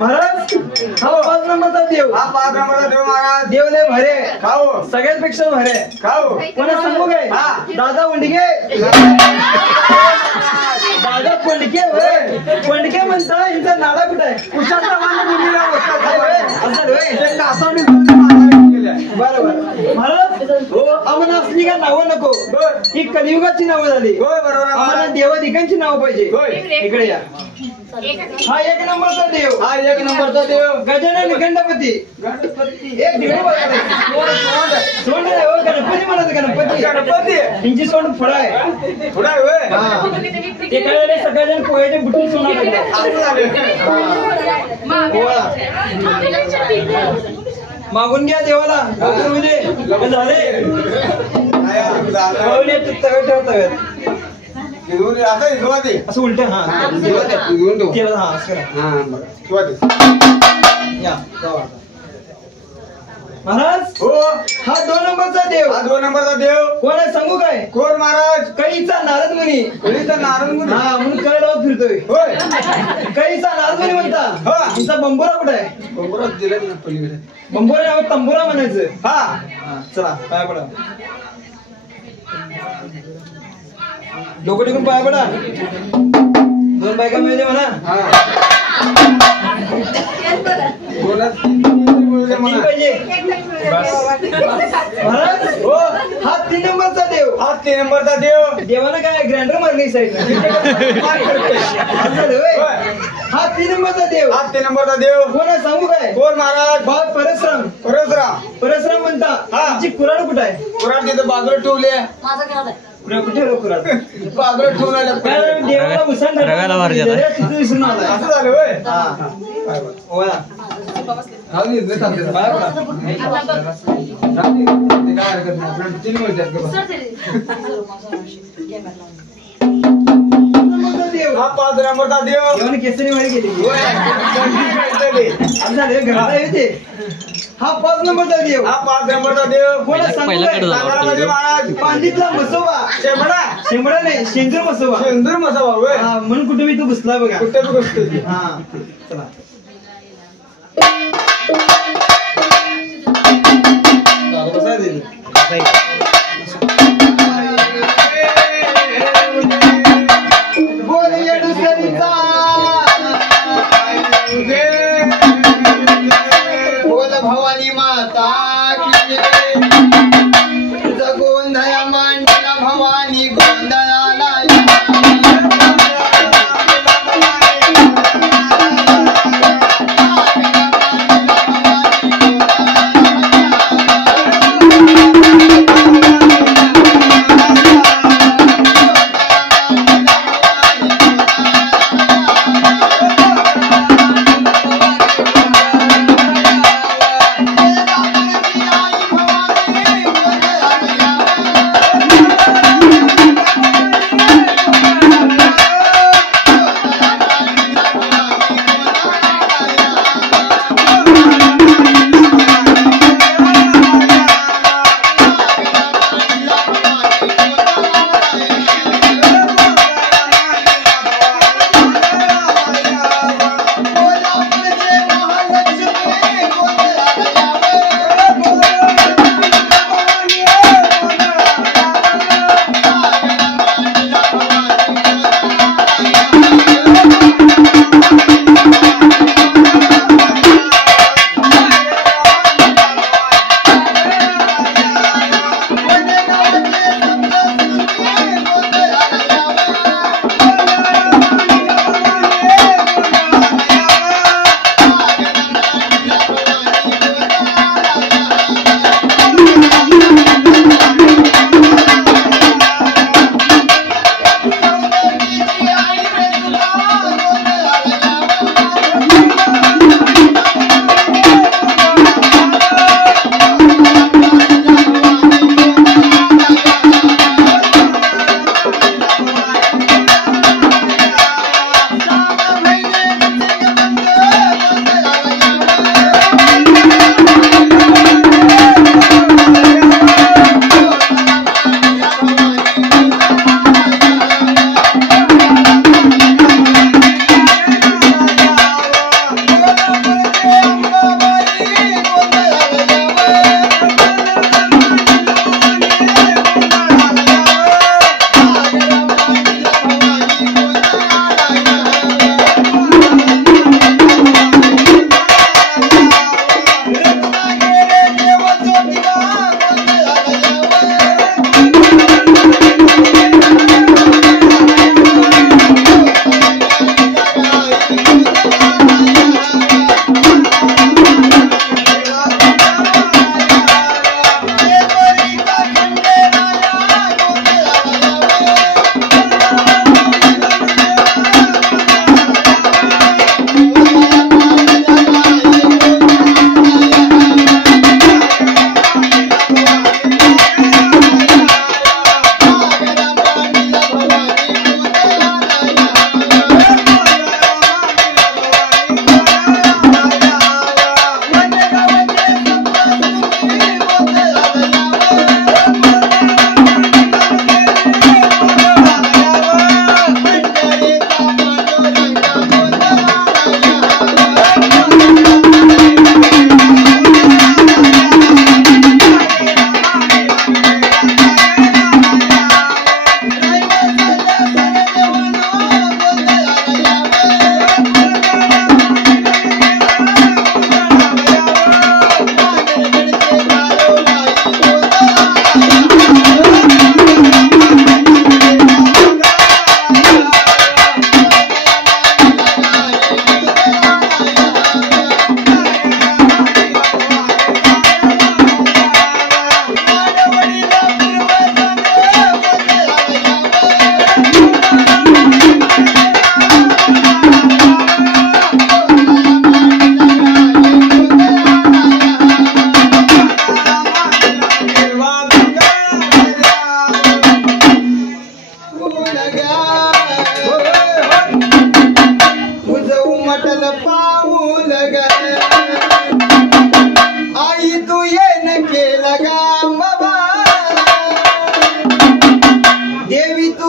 महाराज हा 5 नंबरचा देव. हा 5 नंबरचा देव महाराज. देव लय भरे. खाओ सगळ्यापेक्षा भरे. खाओ. कोणा सांगू काय? दादा उंडगे. दादा कोंडके होय. कोंडके म्हणता हिचा नाडा कुठे आहे? कुशाचा मान मुलीला बरोबर. महाराज आम्हाला असली का नावं नको. ही कलियुगाची नावं झाली. आम्हाला देवाधिकांची नावं पाहिजे. इकडे या. हा 1 नंबरचा देव. हा 1 नंबरचा देव. गजानन गणपती. एक दीड सोंड आहे हो. गणपती म्हणत गणपती. गणपती हिंची सोंड फळ आहे. थोडा होय. ते काय सगळ्याजण पोह्याचे बुटून सोना मागून घ्या देवाला. झाले असं उलट. हा हा महाराज हो हा 2 नंबरचा देव. हा 2 नंबरचा देव. कोण आहे सांगू काय? कोण महाराज? कळीचा नारद मुनी. कळीचा नारद मुनी. हा म्हणून कळ लावत फिरतोय. होय कळीचा नारद मुनी म्हणता. तुमचा बंबोरा कुठे आहे? बंबोरा दिला ना पलीकडे. बंबोरा तंबोरा म्हणायचं. हा चला पाया पडा. डोकं टिकून पाया पडा. 2 बायका मिळते म्हणा. पाहिजे महाराज. हो हा 3 नंबरचा देव. हा 3 नंबरचा देव. देवानं काय ग्रँडर मारली साईड. हा 3 नंबरचा देव. हा 3 नंबरचा देव. कोण आहे सांगू काय? कोण महाराज? बाप परशुराम. परशुराम. परशुराम म्हणता. तुमची कुराड कुठं आहे? कुराड तिथं बाजूला ठेवली. कुठे कुराड बाजूला ठेवून आल्या. देवाला उसान तिथं दिसून आला. असं झालं होय. हा 5 नंबरचा देव. केसरी वाडी गेली. घरात येते. हा 5 नंबरचा देव. हा 5 नंबरचा देव. कोणा सांगू काय? महाराज पांडितला मसोबा. शेंबडा. शेंबडा नाही शेंजूर मसोबा. शेंदूर मसावा होय. म्हणून कुठे मी तू घुसला बघा. कुठे बी गोष्ट. हा चला बोलिये दुसरीचा. बोल भवानी माता की तुझा गोंधळा मांडला भवानी गोंधळाला.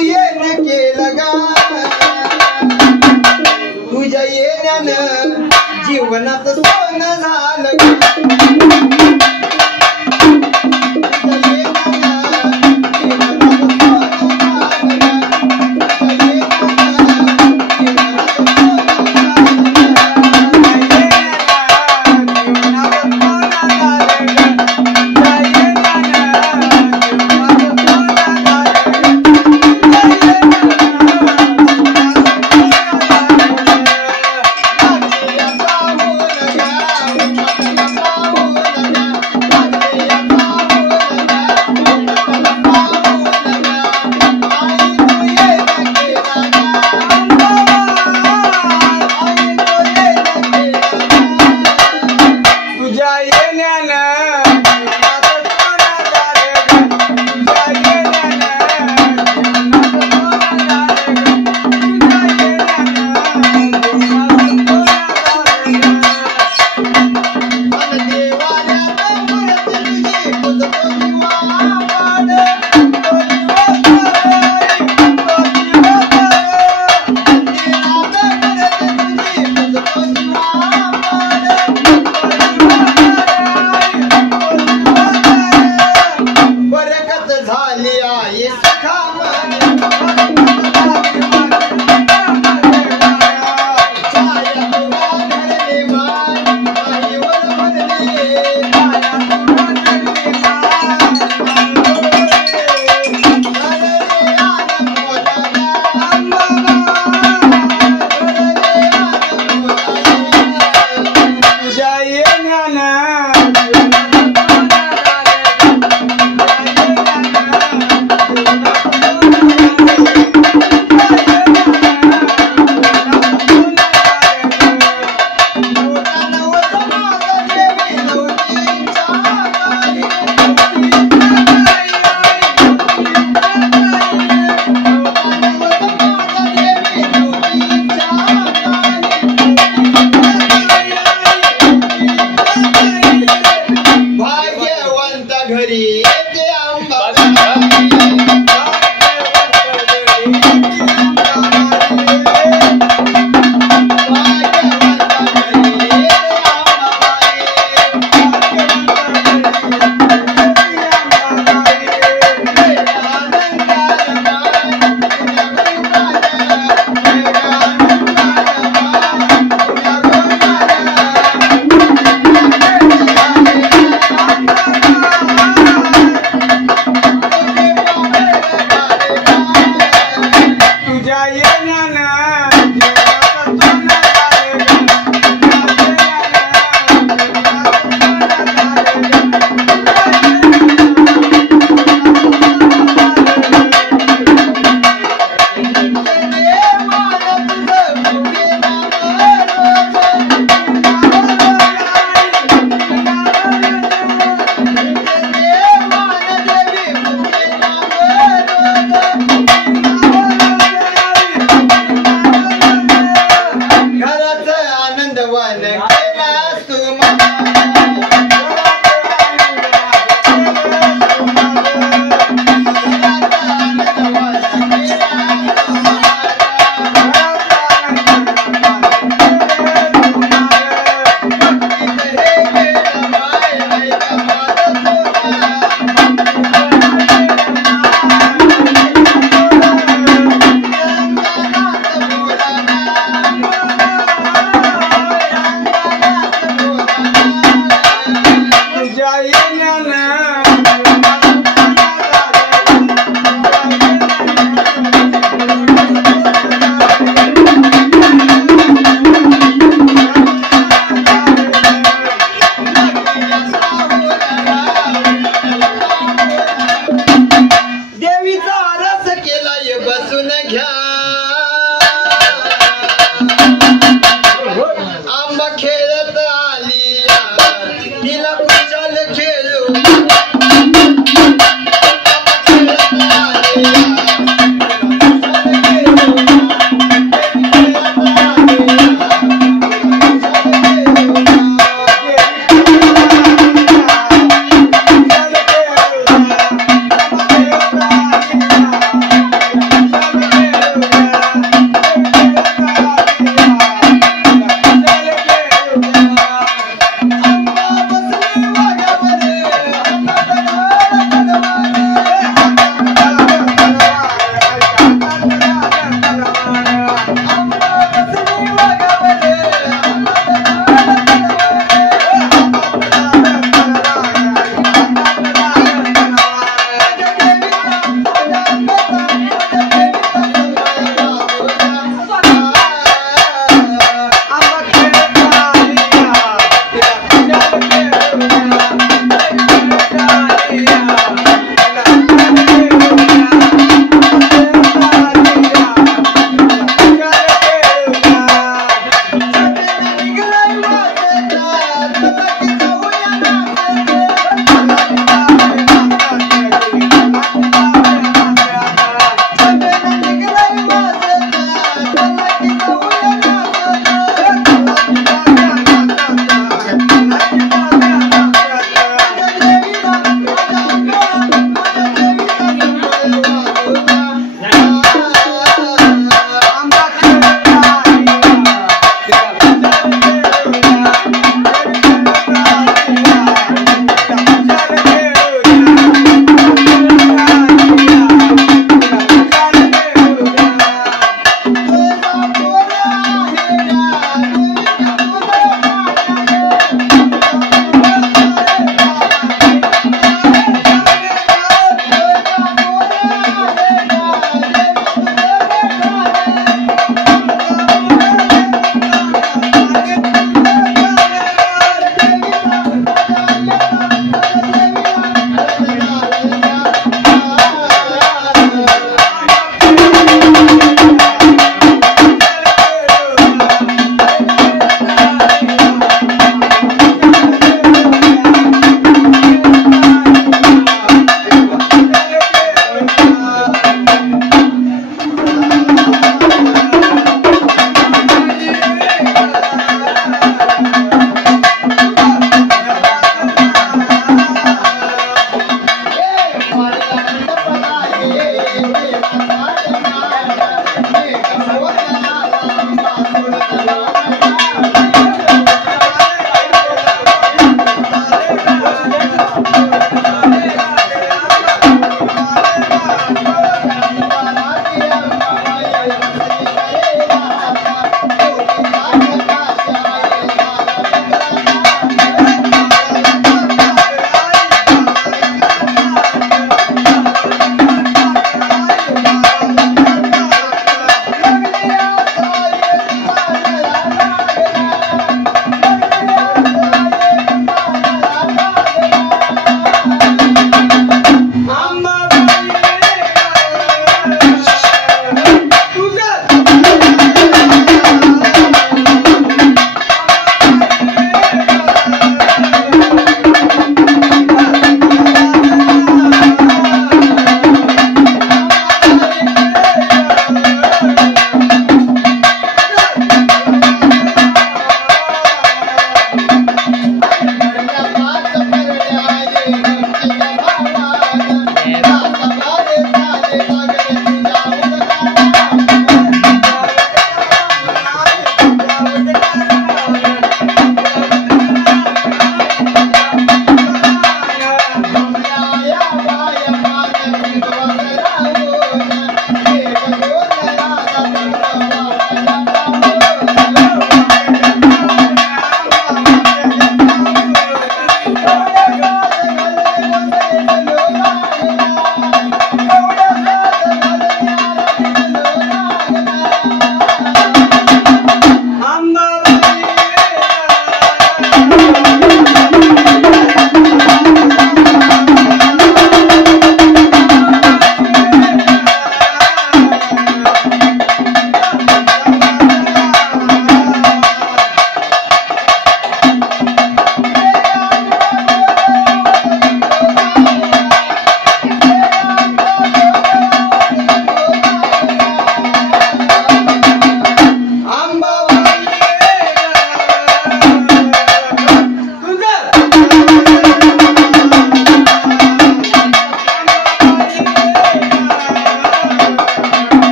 येण केलं गा तुझ्या येण्यानं जीवनात सोनं झालं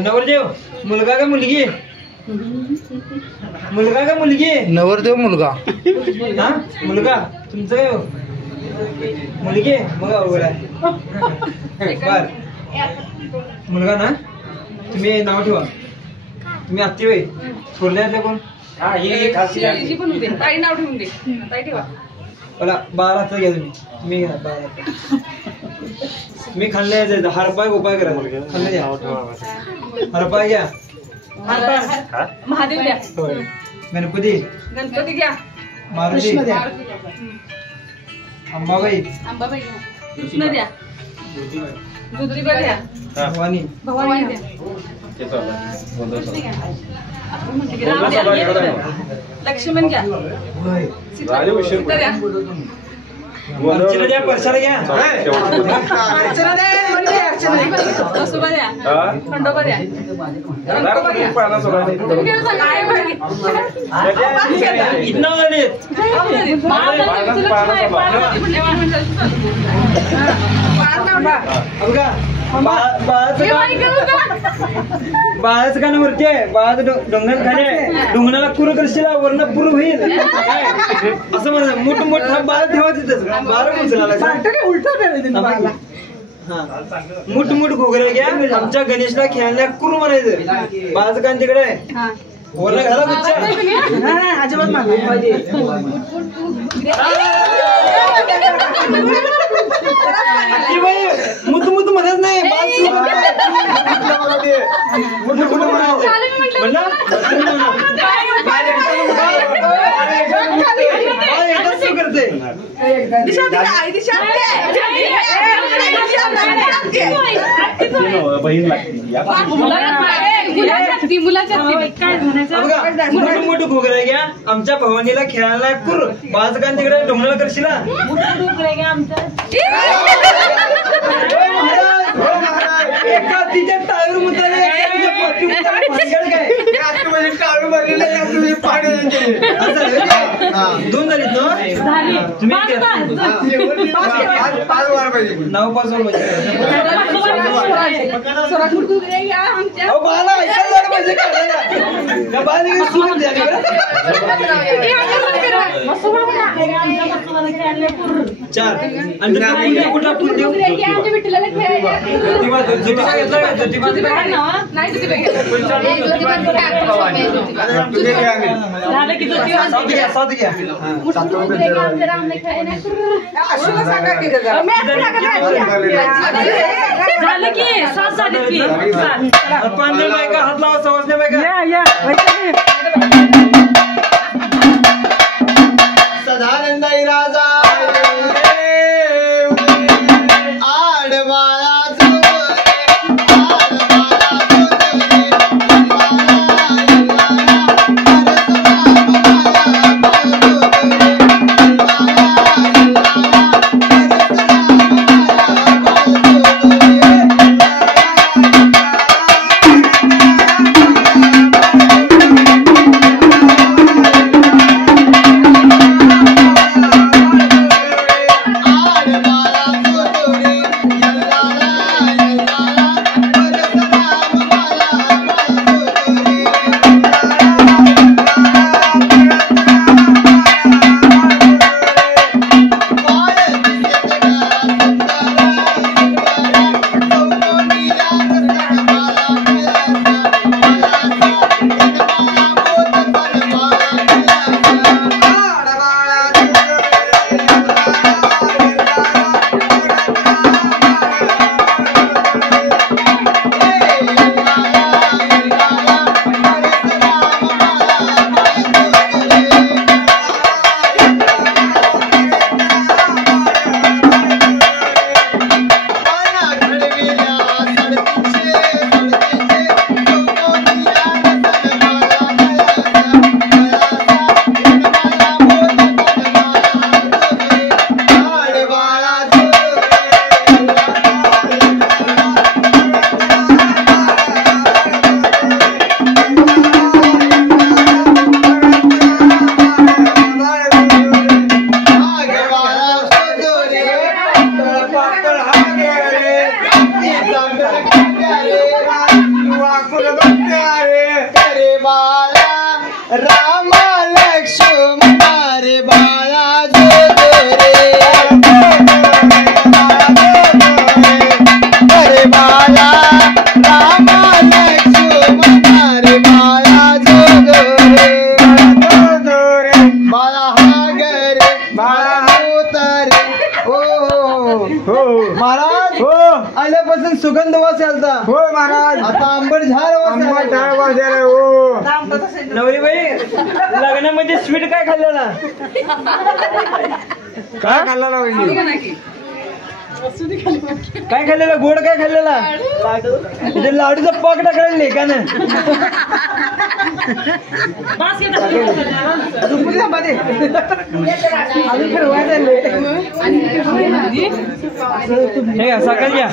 नवरदेव मुलगा का मुलगी? मुलगा का मुलगी? नवरदेव मुलगा. हा मुलगा तुमचं काय हो? मुलगी मग अवघड आहे. बर मुलगा ना तुम्ही नाव ठेवा. तुम्ही आत्ती बाई थोरल्यातल्या कोण? नाव ठेवून दे ताई ठेवा. मला 12 हात घ्या तुम्ही. मी घ्या 12 हात. मी खाल्ल्या जायचं हरपाय उपाय करा. खाल्ल्या घ्या हरपाय घ्या. महादेव द्या. गणपती गणपती घ्या. मारुती अंबाबाई अंबाबाई कृष्ण द्या. ज्योतिबा द्या. भवानी भवानी द्या. राम द्या. लक्ष्मण घ्या. सीता द्या. अर्चना द्या. परशाला घ्या. वसुबा द्या. खंडोबा द्या. रंगोबा घ्या. तुम्ही काय सांगा? इथनं आले. बाळाचं गाणं वरती आहे. बाळाचं डोंगर खाली आहे. डोंगराला पुरं करशील वरण पुरं होईल काय असं म्हणा. मोठं मोठं बाळ ठेवा तिथंच. बाळ मोठ मोठ घोगरे घ्या. आमच्या गणेशला खेळायला कुरू म्हणायचं. बाळाचं गाणं तिकडे आहे. वरण घाला गुच्छा. अजिबात मुत मुत म्हणत नाही. बहीण मोठं मोठं घोगरे घ्या. आमच्या भवानीला खेळायला कुर. बाज गान तिकडे डोंगराला करशील. एका तिच्या टाळीवर मुद्दाने दोन झालीत ना. तुम्ही नाव 5 वर चार. आणि कुठला पूर देऊ? झालं की 7 झाले की 5 बायका हात लावा. 6 बायका सदानंदाई राजा करे बाळा राम लक्ष्मण रे बाळा जोगरे करे बाळा राम लक्ष्मण रे बाळा जोगरे बाळा हा गरे बाळा उतरे हो महाराज हो आल्यापासून सुगंध वास आलता हो महाराज आता आंबट झाड वास हो नवरीबाई लग्नामध्ये स्वीट काय खाल्लेला काय खाल्ला काय खाल्लेला गोड काय खाल्लेला ते लाडूचा पाक टाकलेला लेकानं सकाळी या